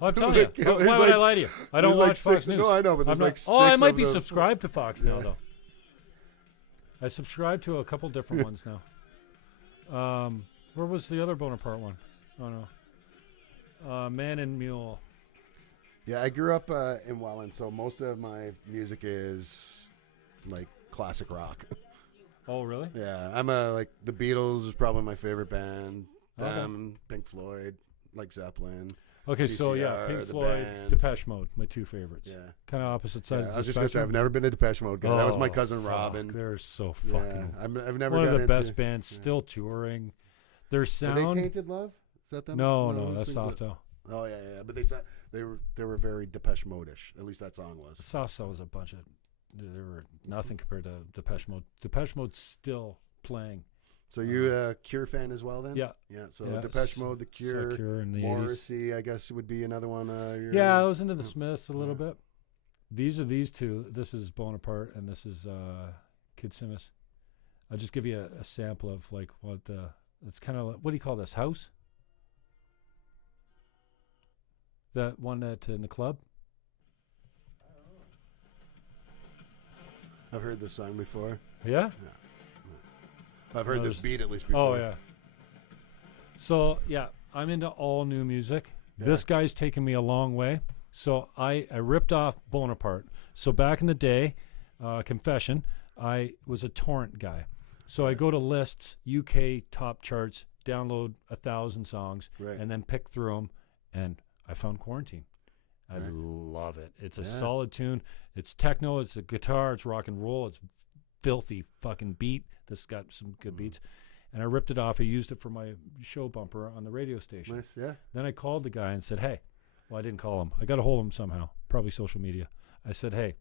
I'm telling you. Why would I lie to you? I don't watch Fox News. No, I know, but there's like 6 I might of be them. subscribed to Fox now, though. I subscribe to a couple different ones now. Where was the other Bonaparte one? Oh, no. Man and Mule. Yeah, I grew up in Welland, so most of my music is like classic rock. Oh, really? Yeah, I'm like the Beatles is probably my favorite band. Okay. Pink Floyd, like Zeppelin. Okay, so yeah, CCR, Pink the Floyd, band. Depeche Mode, my two favorites. Yeah. Kind of opposite Yeah, sides. I was just gonna say I've never been a Depeche Mode guy. That was my cousin fuck, Robin. They're so Yeah, fucking. I've never One of got the into, best bands, still touring. Their Are sound. they Tainted Love? Is that them? No, those that's things Soft that- Cell. Oh yeah, yeah. But they were very Depeche Mode-ish. At least that song was. Soft Cell was a bunch of. They were nothing compared to Depeche Mode. Depeche Mode's still playing. So you a Cure fan as well then? Yeah. Yeah. So Yeah, Depeche Mode, The Cure, Cure in the 80s. Morrissey, I guess would be another one. Yeah, I was into the Smiths a little bit. These are these two. This is Bonaparte and this is Kid Simmons. I'll just give you a sample of like what it's kind of like, what do you call this, house? That one that in the club? I've heard this song before. Yeah? I've heard this beat at least before. Oh, yeah. So, yeah, I'm into all new music. Yeah. This guy's taken me a long way. So I ripped off Bonaparte. So back in the day, confession, I was a torrent guy. So I go to lists, UK top charts, download 1,000 songs, and then pick through them, and I found Quarantine. I love it. It's a solid tune. It's techno. It's a guitar. It's rock and roll. It's filthy fucking beat. This got some good beats. And I ripped it off. I used it for my show bumper on the radio station. Nice, yeah. Then I called the guy and said, hey, well, I didn't call him. I got a hold of him somehow, probably social media. I said, hey,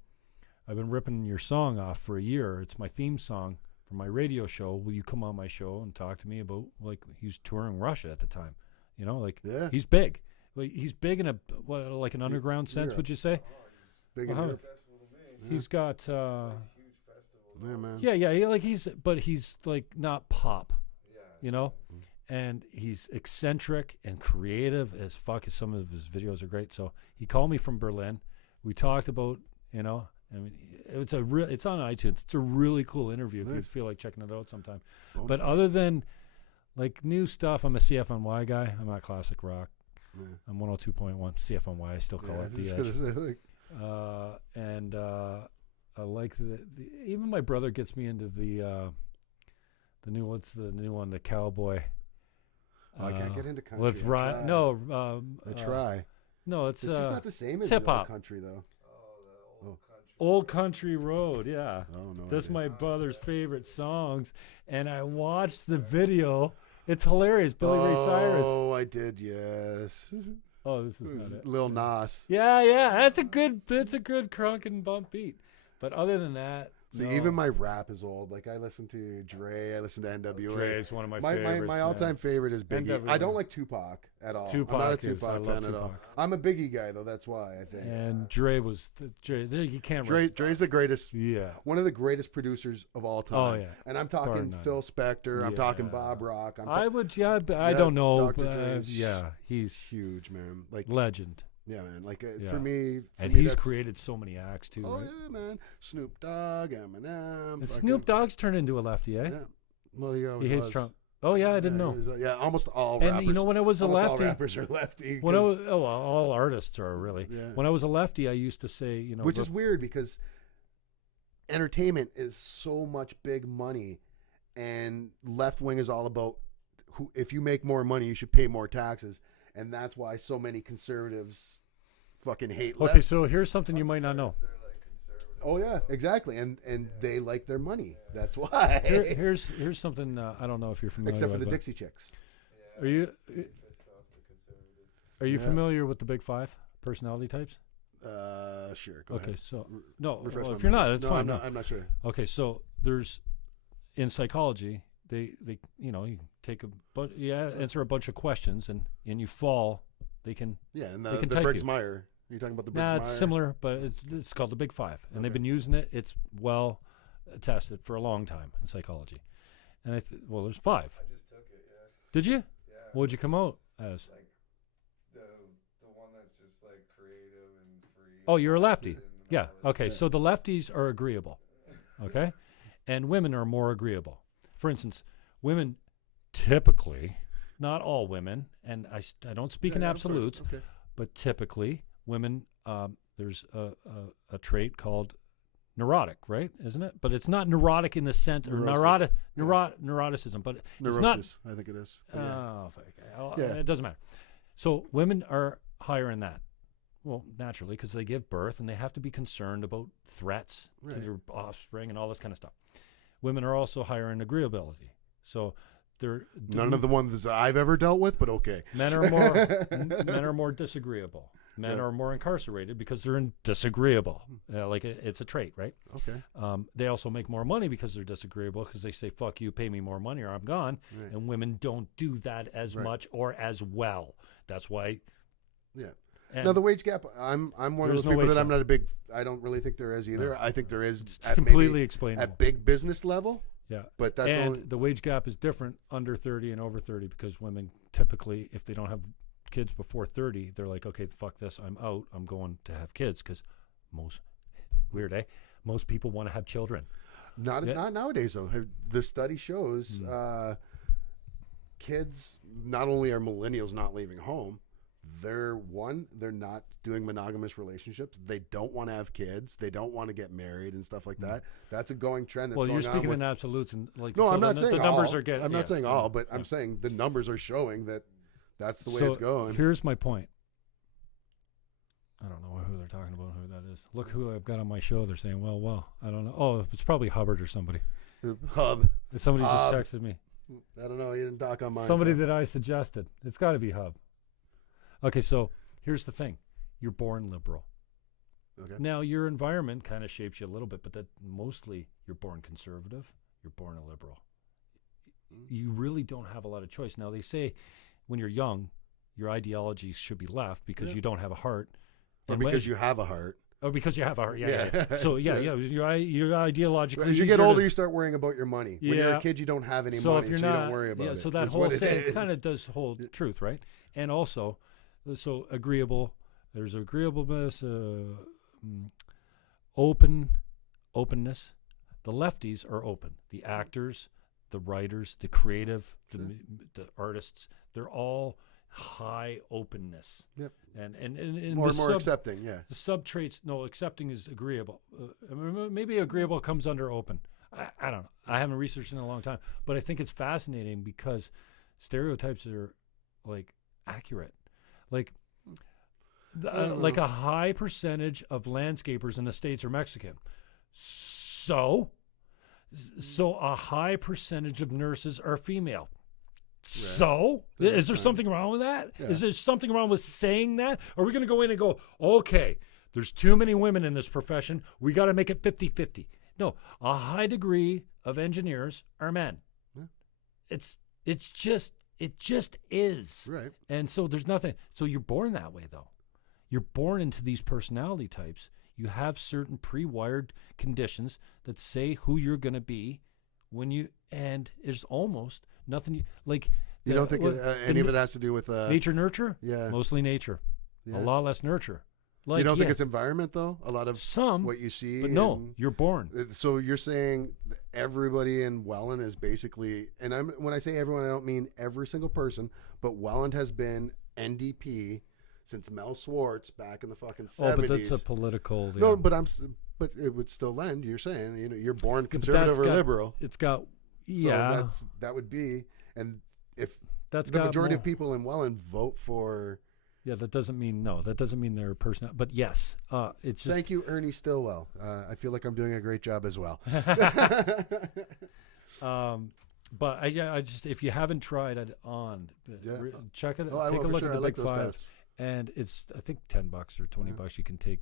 I've been ripping your song off for a year. It's my theme song for my radio show. Will you come on my show and talk to me about, like, he was touring Russia at the time. You know, like, he's big. Like, he's big in a, what, like an underground sense, would you say? Big in Europe. He's got... yeah, man. Yeah, but he's like not pop, you know, and he's eccentric and creative as fuck. Some of his videos are great. So he called me from Berlin. We talked about, you know, I mean, it's on iTunes. It's a really cool interview if you feel like checking it out sometime. But other than like new stuff, I'm a CFNY guy. I'm not classic rock. I'm 102.1 CFNY. I still call it the Edge. And I like the even my brother gets me into the new, what's the new one, the Cowboy. I can't get into country. With I try. No, it's just not the same as hip hop country though. Old Country Road, yeah. Oh no. That's my brother's favorite songs, and I watched the video. It's hilarious, Billy Ray Cyrus. Oh, I did, yes. Oh, this is not it. Lil Nas. Yeah, that's a good crunk and bump beat. But other than that, see, even my rap is old. Like I listen to Dre, I listen to NWA. Dre is one of my favorites. My all-time favorite is Biggie. I don't like Tupac at all. I'm not a Tupac fan at all. I'm a Biggie guy though. That's why I think. And Dre was you can't. Dre's the greatest. Yeah. One of the greatest producers of all time. Oh yeah. And I'm talking Phil Spector. I'm talking Bob Rock. I don't know. Dr. Dre's he's huge, man. Like legend. Yeah, man. Like for me, and he's created so many acts too. Oh right? yeah, man. Snoop Dogg, Eminem. And Snoop Dogg's turned into a lefty, eh? Yeah. Well, he hates Trump. Oh yeah, I didn't know. Almost all rappers. And you know, when I was a lefty, all rappers are lefty. When all artists are really. Yeah. When I was a lefty, I used to say, you know, which is weird because entertainment is so much big money, and left wing is all about if you make more money, you should pay more taxes. And that's why so many conservatives fucking hate left. Okay, so here's something you might not know. Oh yeah, exactly, and they like their money. That's why. Here's something I don't know if you're familiar. Except for with, the Dixie Chicks. Are you? Are you familiar with the big 5 personality types? Sure. Go ahead. Okay, so no, Refresh well, my if you're memory. not, it's No, fine. I'm not sure. Okay, so there's in psychology, they you take answer a bunch of questions and you fall. They can And they can the type Briggs you. Meyer. Are you talking about the Briggs Nah, Meyer? it's similar, but it's called the Big 5, and they've been using it. It's well tested for a long time in psychology, and there's 5. I just took it, yeah. Did you? Yeah. What'd you come out as? Like the one that's just like creative and free. Oh, you're a lefty. and Yeah. all that Okay. stuff. So the lefties are agreeable. Okay. And women are more agreeable. For instance, women typically, not all women, and I don't speak in Yeah, of course. absolutes, Okay. but typically women, there's a trait called neurotic, right? Isn't it? But it's not neurotic in the sense, or Neurosis. neuroticism, but Neurosis, it's I think it is. not. But yeah. Oh, Yeah. it doesn't matter. So women are higher in that. Well, naturally, because they give birth and they have to be concerned about threats to Right. their offspring and all this kind of stuff. Women are also higher in agreeability. So they're None of the ones that I've ever dealt with, but okay. men are more men are more disagreeable. Men Yeah. are more incarcerated because they're disagreeable. It's a trait, right? Okay. They also make more money because they're disagreeable because they say, fuck you, pay me more money or I'm gone. Right. And women don't do that as Right. much or as well. That's why. Yeah. And Now the wage gap, I'm one of There's those no people wage that I'm gap. not a big. I don't really think there is either. No. I think there is it's at completely maybe explainable. at big business level, Yeah. but that's and only. the wage gap is different under 30 and over 30 because women typically, if they don't have kids before 30, they're like, okay, fuck this, I'm out. I'm going to have kids because most people want to have children. Not nowadays though. The study shows Mm. kids not only are millennials not leaving home, they're not doing monogamous relationships. They don't want to have kids. They don't want to get married and stuff like that. That's a going trend. That's Well, going you're on speaking with, in absolutes and like. No, so I'm not saying the numbers all. are getting. I'm not saying all, but yeah. I'm saying the numbers are showing that that's the way So it's going. Here's my point. I don't know who they're talking about, who that is. Look who I've got on my show. They're saying, well, I don't know. Oh, it's probably Hubbard or somebody. Hub. Somebody Hub. just texted me. I don't know. You didn't talk on mine. Somebody so. that I suggested. It's got to be Hub. Okay, so here's the thing. You're born liberal. Okay. Now, your environment kind of shapes you a little bit, but that mostly you're born conservative. You're born a liberal. You really don't have a lot of choice. Now, they say when you're young, your ideologies should be left because you don't have a heart. Or And because you have a heart. Oh, because you have a heart. Yeah. Yeah. yeah. So you're ideologically. As you easier get older, to- you start worrying about your money. When you're Yeah. a kid, you don't have any so money, if you're so not, you don't worry about it. So that That's whole what it saying is. kind of does hold truth, right? And also, so agreeable. There's agreeableness, openness. The lefties are open. The actors, the writers, the creative, the artists. They're all high openness. Yep. And More the more accepting, yeah. The sub traits, no, accepting is agreeable. Maybe agreeable comes under open. I don't know. I haven't researched it in a long time, but I think it's fascinating because stereotypes are like accurate. Like a high percentage of landscapers in the States are Mexican. So a high percentage of nurses are female. So, is there something wrong with that? Yeah. Is there something wrong with saying that? Are we going to go in and go, okay, there's too many women in this profession. We got to make it 50-50. No, a high degree of engineers are men. Yeah. It just is. Right. And so there's nothing. So you're born that way, though. You're born into these personality types. You have certain pre-wired conditions that say who you're going to be and there's almost nothing like. You don't think any of it has to do with nature nurture? Yeah. Mostly nature. Yeah. A lot less nurture. Like, you don't think it's environment though? A lot of some what you see, but no, you're born. So you're saying everybody in Welland is basically, and when I say everyone, I don't mean every single person, but Welland has been NDP since Mel Swartz back in the fucking 70s. Oh, but that's a political. No, yeah. but it would still lend. You're saying you're born But conservative or that's got- liberal. It's got So that would be, and if that's the got majority more. of people in Welland vote for. Yeah, that doesn't mean no. That doesn't mean they're personal. But yes, it's just. Thank you, Ernie Stillwell. I feel like I'm doing a great job as well. But I just if you haven't tried it on, check it. Oh, I take will a for look sure. at the I like Big those Five, tests. and it's I think $10 or $20. You can take.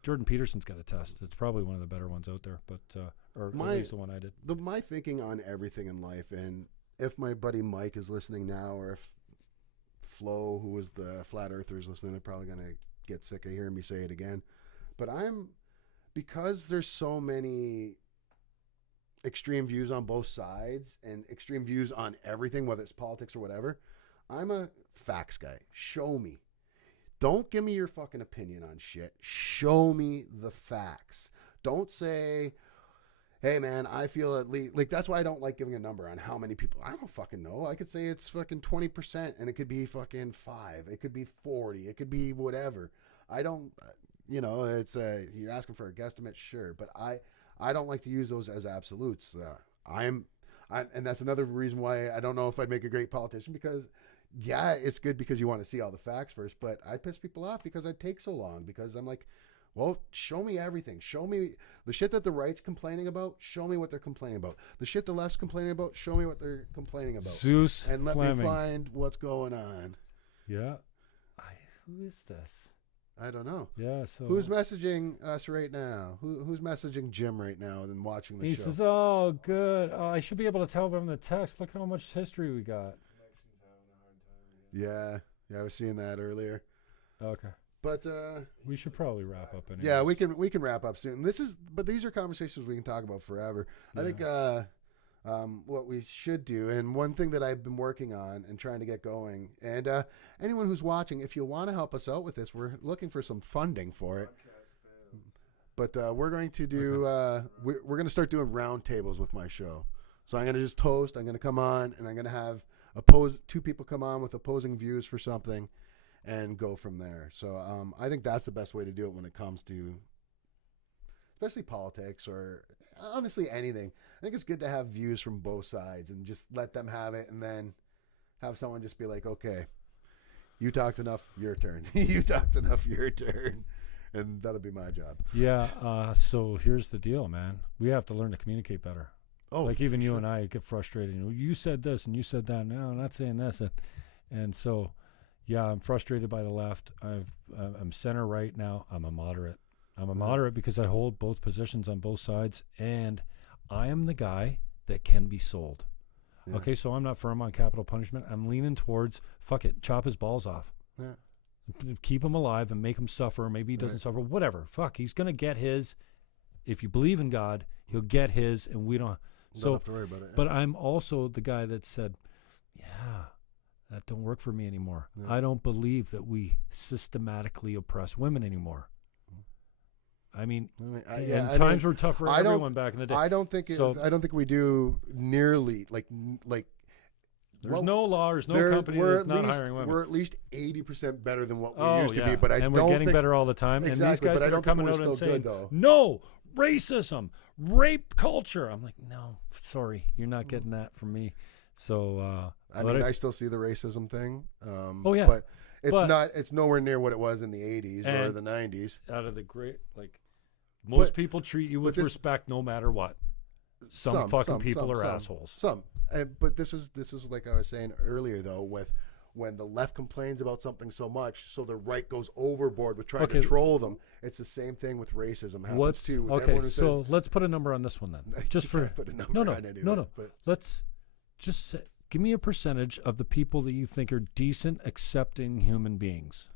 Jordan Peterson's got a test. It's probably one of the better ones out there, but or at least the one I did. My thinking on everything in life, and if my buddy Mike is listening now, or if Flo, who was the flat earther, is listening, they're probably gonna get sick of hearing me say it again. But because there's so many extreme views on both sides and extreme views on everything, whether it's politics or whatever, I'm a facts guy. Show me. Don't give me your fucking opinion on shit. Show me the facts. Don't say, hey man, I feel at least, like, that's why I don't like giving a number on how many people. I don't fucking know. I could say it's fucking 20% and it could be fucking 5. It could be 40. It could be whatever. I don't, it's you're asking for a guesstimate, sure, but I don't like to use those as absolutes. And that's another reason why I don't know if I'd make a great politician, because yeah, it's good because you want to see all the facts first, but I piss people off because I take so long, because I'm like, well, show me everything. Show me the shit that the right's complaining about. Show me what they're complaining about. The shit the left's complaining about. Show me what they're complaining about. Zeus and let Fleming. me find what's going on. Yeah. Who is this? I don't know. Yeah. So who's messaging us right now? Who's messaging Jim right now and watching the he show? says, "Oh, good. Oh, I should be able to tell from the text. Look how much history we got." Yeah, I was seeing that earlier. Okay. But we should probably wrap up anyway. Yeah, we can wrap up soon. But these are conversations we can talk about forever. Yeah. I think what we should do, and one thing that I've been working on and trying to get going, and anyone who's watching, if you want to help us out with this, we're looking for some funding for it. But we're going to do we're going to start doing roundtables with my show. So I'm going to just host. I'm going to come on, and I'm going to have two people come on with opposing views for something, and go from there. So I think that's the best way to do it when it comes to, especially politics or honestly anything. I think it's good to have views from both sides and just let them have it, and then have someone just be like, okay, you talked enough, your turn. You talked enough, your turn. And that'll be my job. Yeah. So here's the deal, man. We have to learn to communicate better. Oh, like even you and I get frustrated. You said this and you said that. No, I'm not saying this. And so, yeah, I'm frustrated by the left. I'm center right now. I'm a moderate. I'm a moderate because I hold both positions on both sides, and I am the guy that can be sold. Yeah. Okay, so I'm not firm on capital punishment. I'm leaning towards, fuck it, chop his balls off. Yeah. Keep him alive and make him suffer. Maybe he doesn't suffer. Whatever. Fuck, he's going to get his. If you believe in God, he'll get his, and we don't. Don't have to worry about it. But I'm also the guy that said, yeah, that don't work for me anymore. Yeah. I don't believe that we systematically oppress women anymore. I mean, times were tough for everyone back in the day. I don't think we do nearly like. There's no law. There's no company that's not hiring women. We're at least 80% better than what we used to be. But we're getting better all the time. Exactly, and these guys that are coming out and saying, no, racism, rape culture. I'm like, no, sorry, you're not getting that from me. So I still see the racism thing. But it's nowhere near what it was in the 80s or the 90s. Out of the great, most people treat you with respect no matter what. Some people are assholes. But this is like I was saying earlier, though, with when the left complains about something so much, so the right goes overboard with trying to troll them. It's the same thing with racism happens too. So let's put a number on this one then. Just for put a number on anyway, no. But let's just give me a percentage of the people that you think are decent, accepting human beings.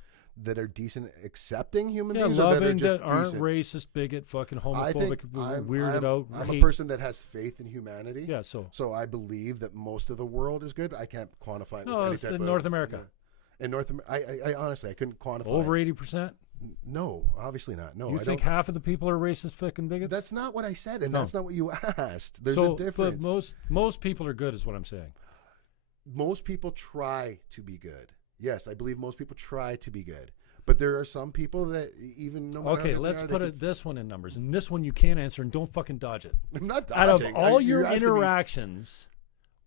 That are decent, accepting human beings, loving, that aren't racist, bigot, fucking homophobic, weirded out. I'm a person that has faith in humanity. Yeah, so I believe that most of the world is good. I can't quantify it. No, it's in North America. In North America, I honestly I couldn't quantify. Over 80%. No, obviously not. No, you think half of the people are racist, fucking bigots? That's not what I said, and that's not what you asked. There's a difference. But most people are good, is what I'm saying. Most people try to be good. Yes, I believe most people try to be good. But there are some people that even no matter okay, let's put this one in numbers. And this one you can't answer, and don't fucking dodge it. I'm not dodging. Out of all your interactions,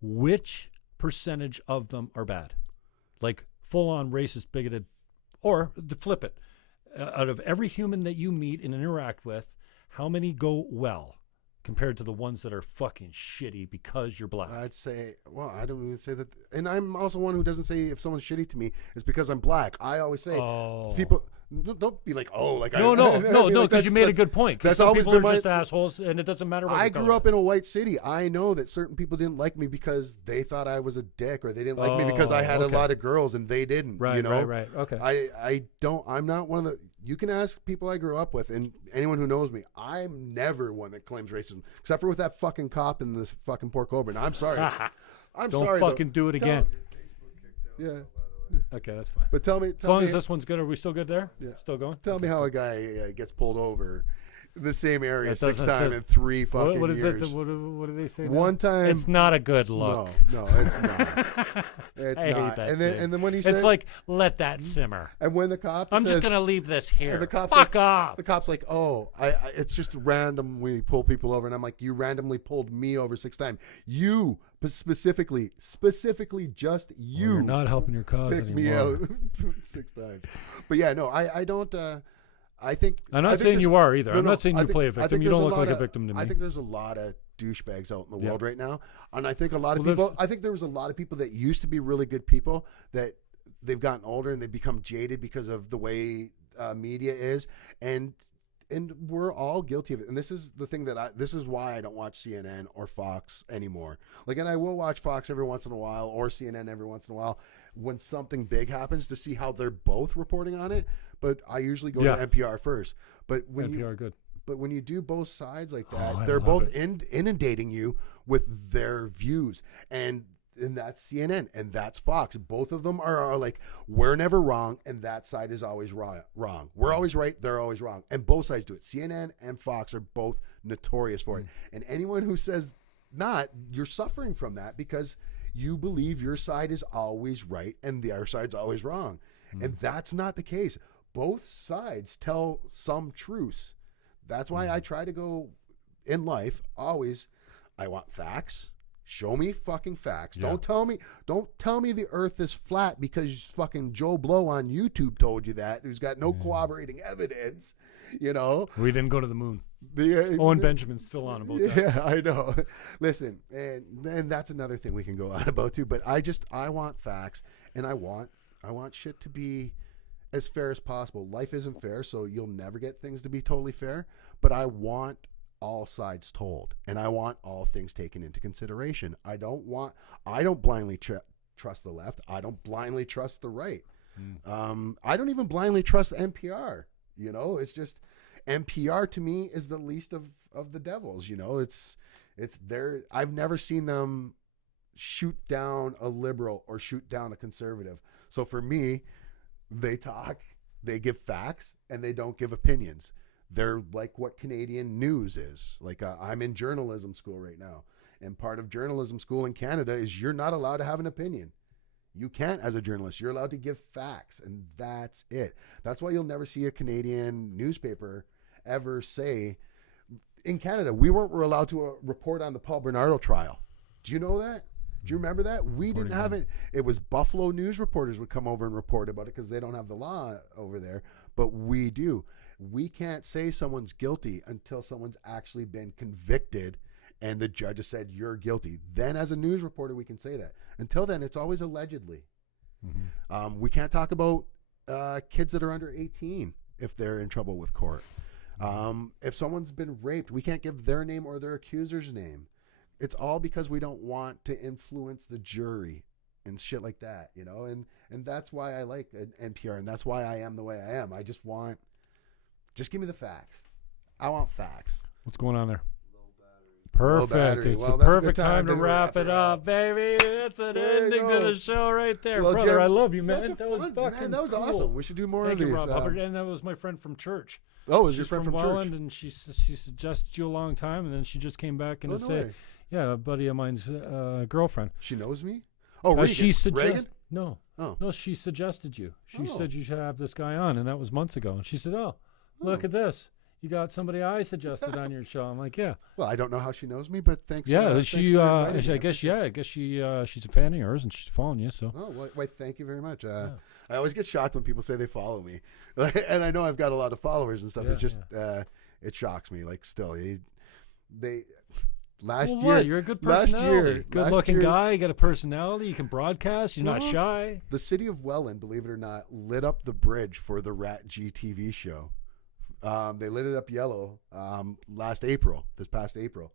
which percentage of them are bad? Like full-on racist, bigoted, or flip it. Out of every human that you meet and interact with, how many go well? compared to the ones that are fucking shitty because you're black? I'd say, well, I don't even say that. And I'm also one who doesn't say if someone's shitty to me, it's because I'm black. I always say, people, don't be like, oh, like, no, because you made a good point. Because some people are just assholes, and it doesn't matter what I grew up in a white city. I know that certain people didn't like me because they thought I was a dick, or they didn't like me because I had a lot of girls and they didn't. Right, you know? right. Okay. I'm not one of the. You can ask people I grew up with, and anyone who knows me, I'm never one that claims racism, except for with that fucking cop and this fucking poor Cobra. And I'm sorry. Don't fucking do it again. Yeah. Okay, that's fine. But tell me, as long as this one's good, are we still good there? Yeah. Still going? Tell me how a guy gets pulled over in the same area 6 times in 3 fucking what is years. it? What do they say? One time. It's not a good look. No, it's not. It's I not. hate that And then when he said, it's like, let that simmer. And when the cop I'm says, just gonna leave this here. And the cop's Fuck like, off. The cop's like, oh, it's just random. We pull people over, and I'm like, you randomly pulled me over 6 times. You specifically, just you. Well, you're not helping your cause picked anymore. me out 6 times. But yeah, no, I don't. I think I'm not saying you are either. I'm not saying you play a victim. You don't look like a victim to me. I think there's a lot of douchebags out in the world right now, and I think a lot of people. I think there was a lot of people that used to be really good people that they've gotten older and they become jaded because of the way media is, and we're all guilty of it. And this is the thing this is why I don't watch CNN or Fox anymore. Like, and I will watch Fox every once in a while or CNN every once in a while when something big happens to see how they're both reporting on it. But I usually go to NPR first. But when NPR good. But when you do both sides like that, they're both inundating you with their views. And that's CNN and that's Fox. Both of them are like, we're never wrong, and that side is always wrong. We're always right, they're always wrong. And both sides do it. CNN and Fox are both notorious for it. And anyone who says not, you're suffering from that because you believe your side is always right and the other side's always wrong. And that's not the case. Both sides tell some truths. That's why I try to go in life always, I want facts. Show me fucking facts. Yeah. Don't tell me the earth is flat because fucking Joe Blow on YouTube told you that, who's got no corroborating evidence, you know. We didn't go to the moon. Owen Benjamin's still on about that. Yeah, I know. Listen, and that's another thing we can go on about too, but I want facts, and I want shit to be as fair as possible. Life isn't fair, so you'll never get things to be totally fair, but I want all sides told, and I want all things taken into consideration. I don't blindly trust the left. I don't blindly trust the right. I don't even blindly trust NPR. You know, it's just NPR to me is the least of the devils. You know, it's there. I've never seen them shoot down a liberal or shoot down a conservative. So for me, they talk, they give facts, and they don't give opinions. They're like what Canadian news is. Like I'm in journalism school right now, and part of journalism school in Canada is you're not allowed to have an opinion. You can't as a journalist. You're allowed to give facts, and that's it. That's why you'll never see a Canadian newspaper ever say, in Canada, we weren't allowed to report on the Paul Bernardo trial. Do you know that? Do you remember that? We didn't have it. It was Buffalo news reporters would come over and report about it because they don't have the law over there, but we do. We can't say someone's guilty until someone's actually been convicted and the judge has said you're guilty. Then as a news reporter, we can say that. Until then, it's always allegedly. We can't talk about kids that are under 18 if they're in trouble with court. If someone's been raped, we can't give their name or their accuser's name. It's all because we don't want to influence the jury and shit like that, you know? And that's why I like NPR, and that's why I am the way I am. I just give me the facts. I want facts. What's going on there? Perfect. It's the perfect time to wrap it up, baby. It's an ending to the show right there. Well, brother, Jim, I love you, man. That was fucking man, that was cool. Awesome. We should do more of these. Thank you, Rob Hubbard. And that was my friend from church. Oh, was your friend from Welland, church? and she suggested you a long time, and then she just came back and said, yeah, a buddy of mine's girlfriend. She knows me? Oh, Reagan. Reagan? No. Oh. No, she suggested you. She said you should have this guy on, and that was months ago. And she said, look at this. You got somebody I suggested on your show. I'm like, yeah. Well, I don't know how she knows me, but thanks. Yeah, thanks I guess she's a fan of yours and she's following you. So. Oh, wait, thank you very much. I always get shocked when people say they follow me, and I know I've got a lot of followers and stuff. It's just it shocks me. Like still, Last Well, year, what? You're a good last personality. year, Good-looking guy. You got a personality. You can broadcast. You're not Well, shy. the city of Welland, believe it or not, lit up the bridge for the RATG TV show. They lit it up yellow this past April,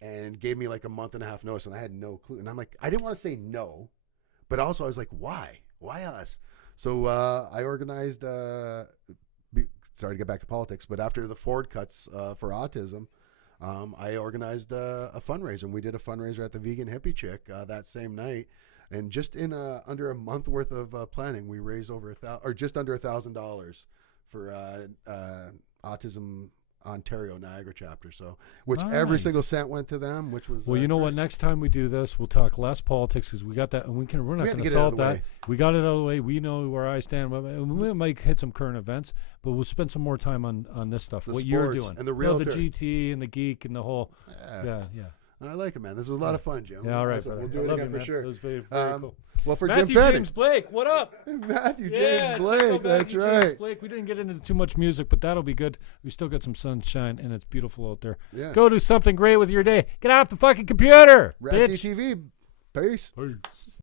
and gave me like a month and a half notice, and I had no clue. And I'm like, I didn't want to say no, but also I was like, why? Why us? So I organized, sorry to get back to politics, but after the Ford cuts for autism, I organized a fundraiser, and we did a fundraiser at the Vegan Hippie Chick that same night. And just in under a month worth of planning, we raised over just under $1,000 for Autism Ontario Niagara chapter. So, which every Nice. single cent went to them. Which was Well, you know what? great. Next time we do this, we'll talk less politics because we got that, and we're not have to going to get it out solve of the that. way. We got it out of the way. We know where I stand. We might hit some current events, but we'll spend some more time on this stuff. The What you're sports doing, and the the realtor. GT and the Geek and the whole. Yeah. I like it, man. This was a lot of fun, Jim. Yeah, all right, Awesome. brother. We'll do I it love again you, for man. sure. It was very cool. Well, for Matthew Jim Fannon. James Blake, what up? Matthew Yeah, James check Blake. out That's Matthew right. James Blake. We didn't get into too much music, but that'll be good. We still got some sunshine, and it's beautiful out there. Yeah. Go do something great with your day. Get off the fucking computer, RATG bitch. TV. Peace. Peace.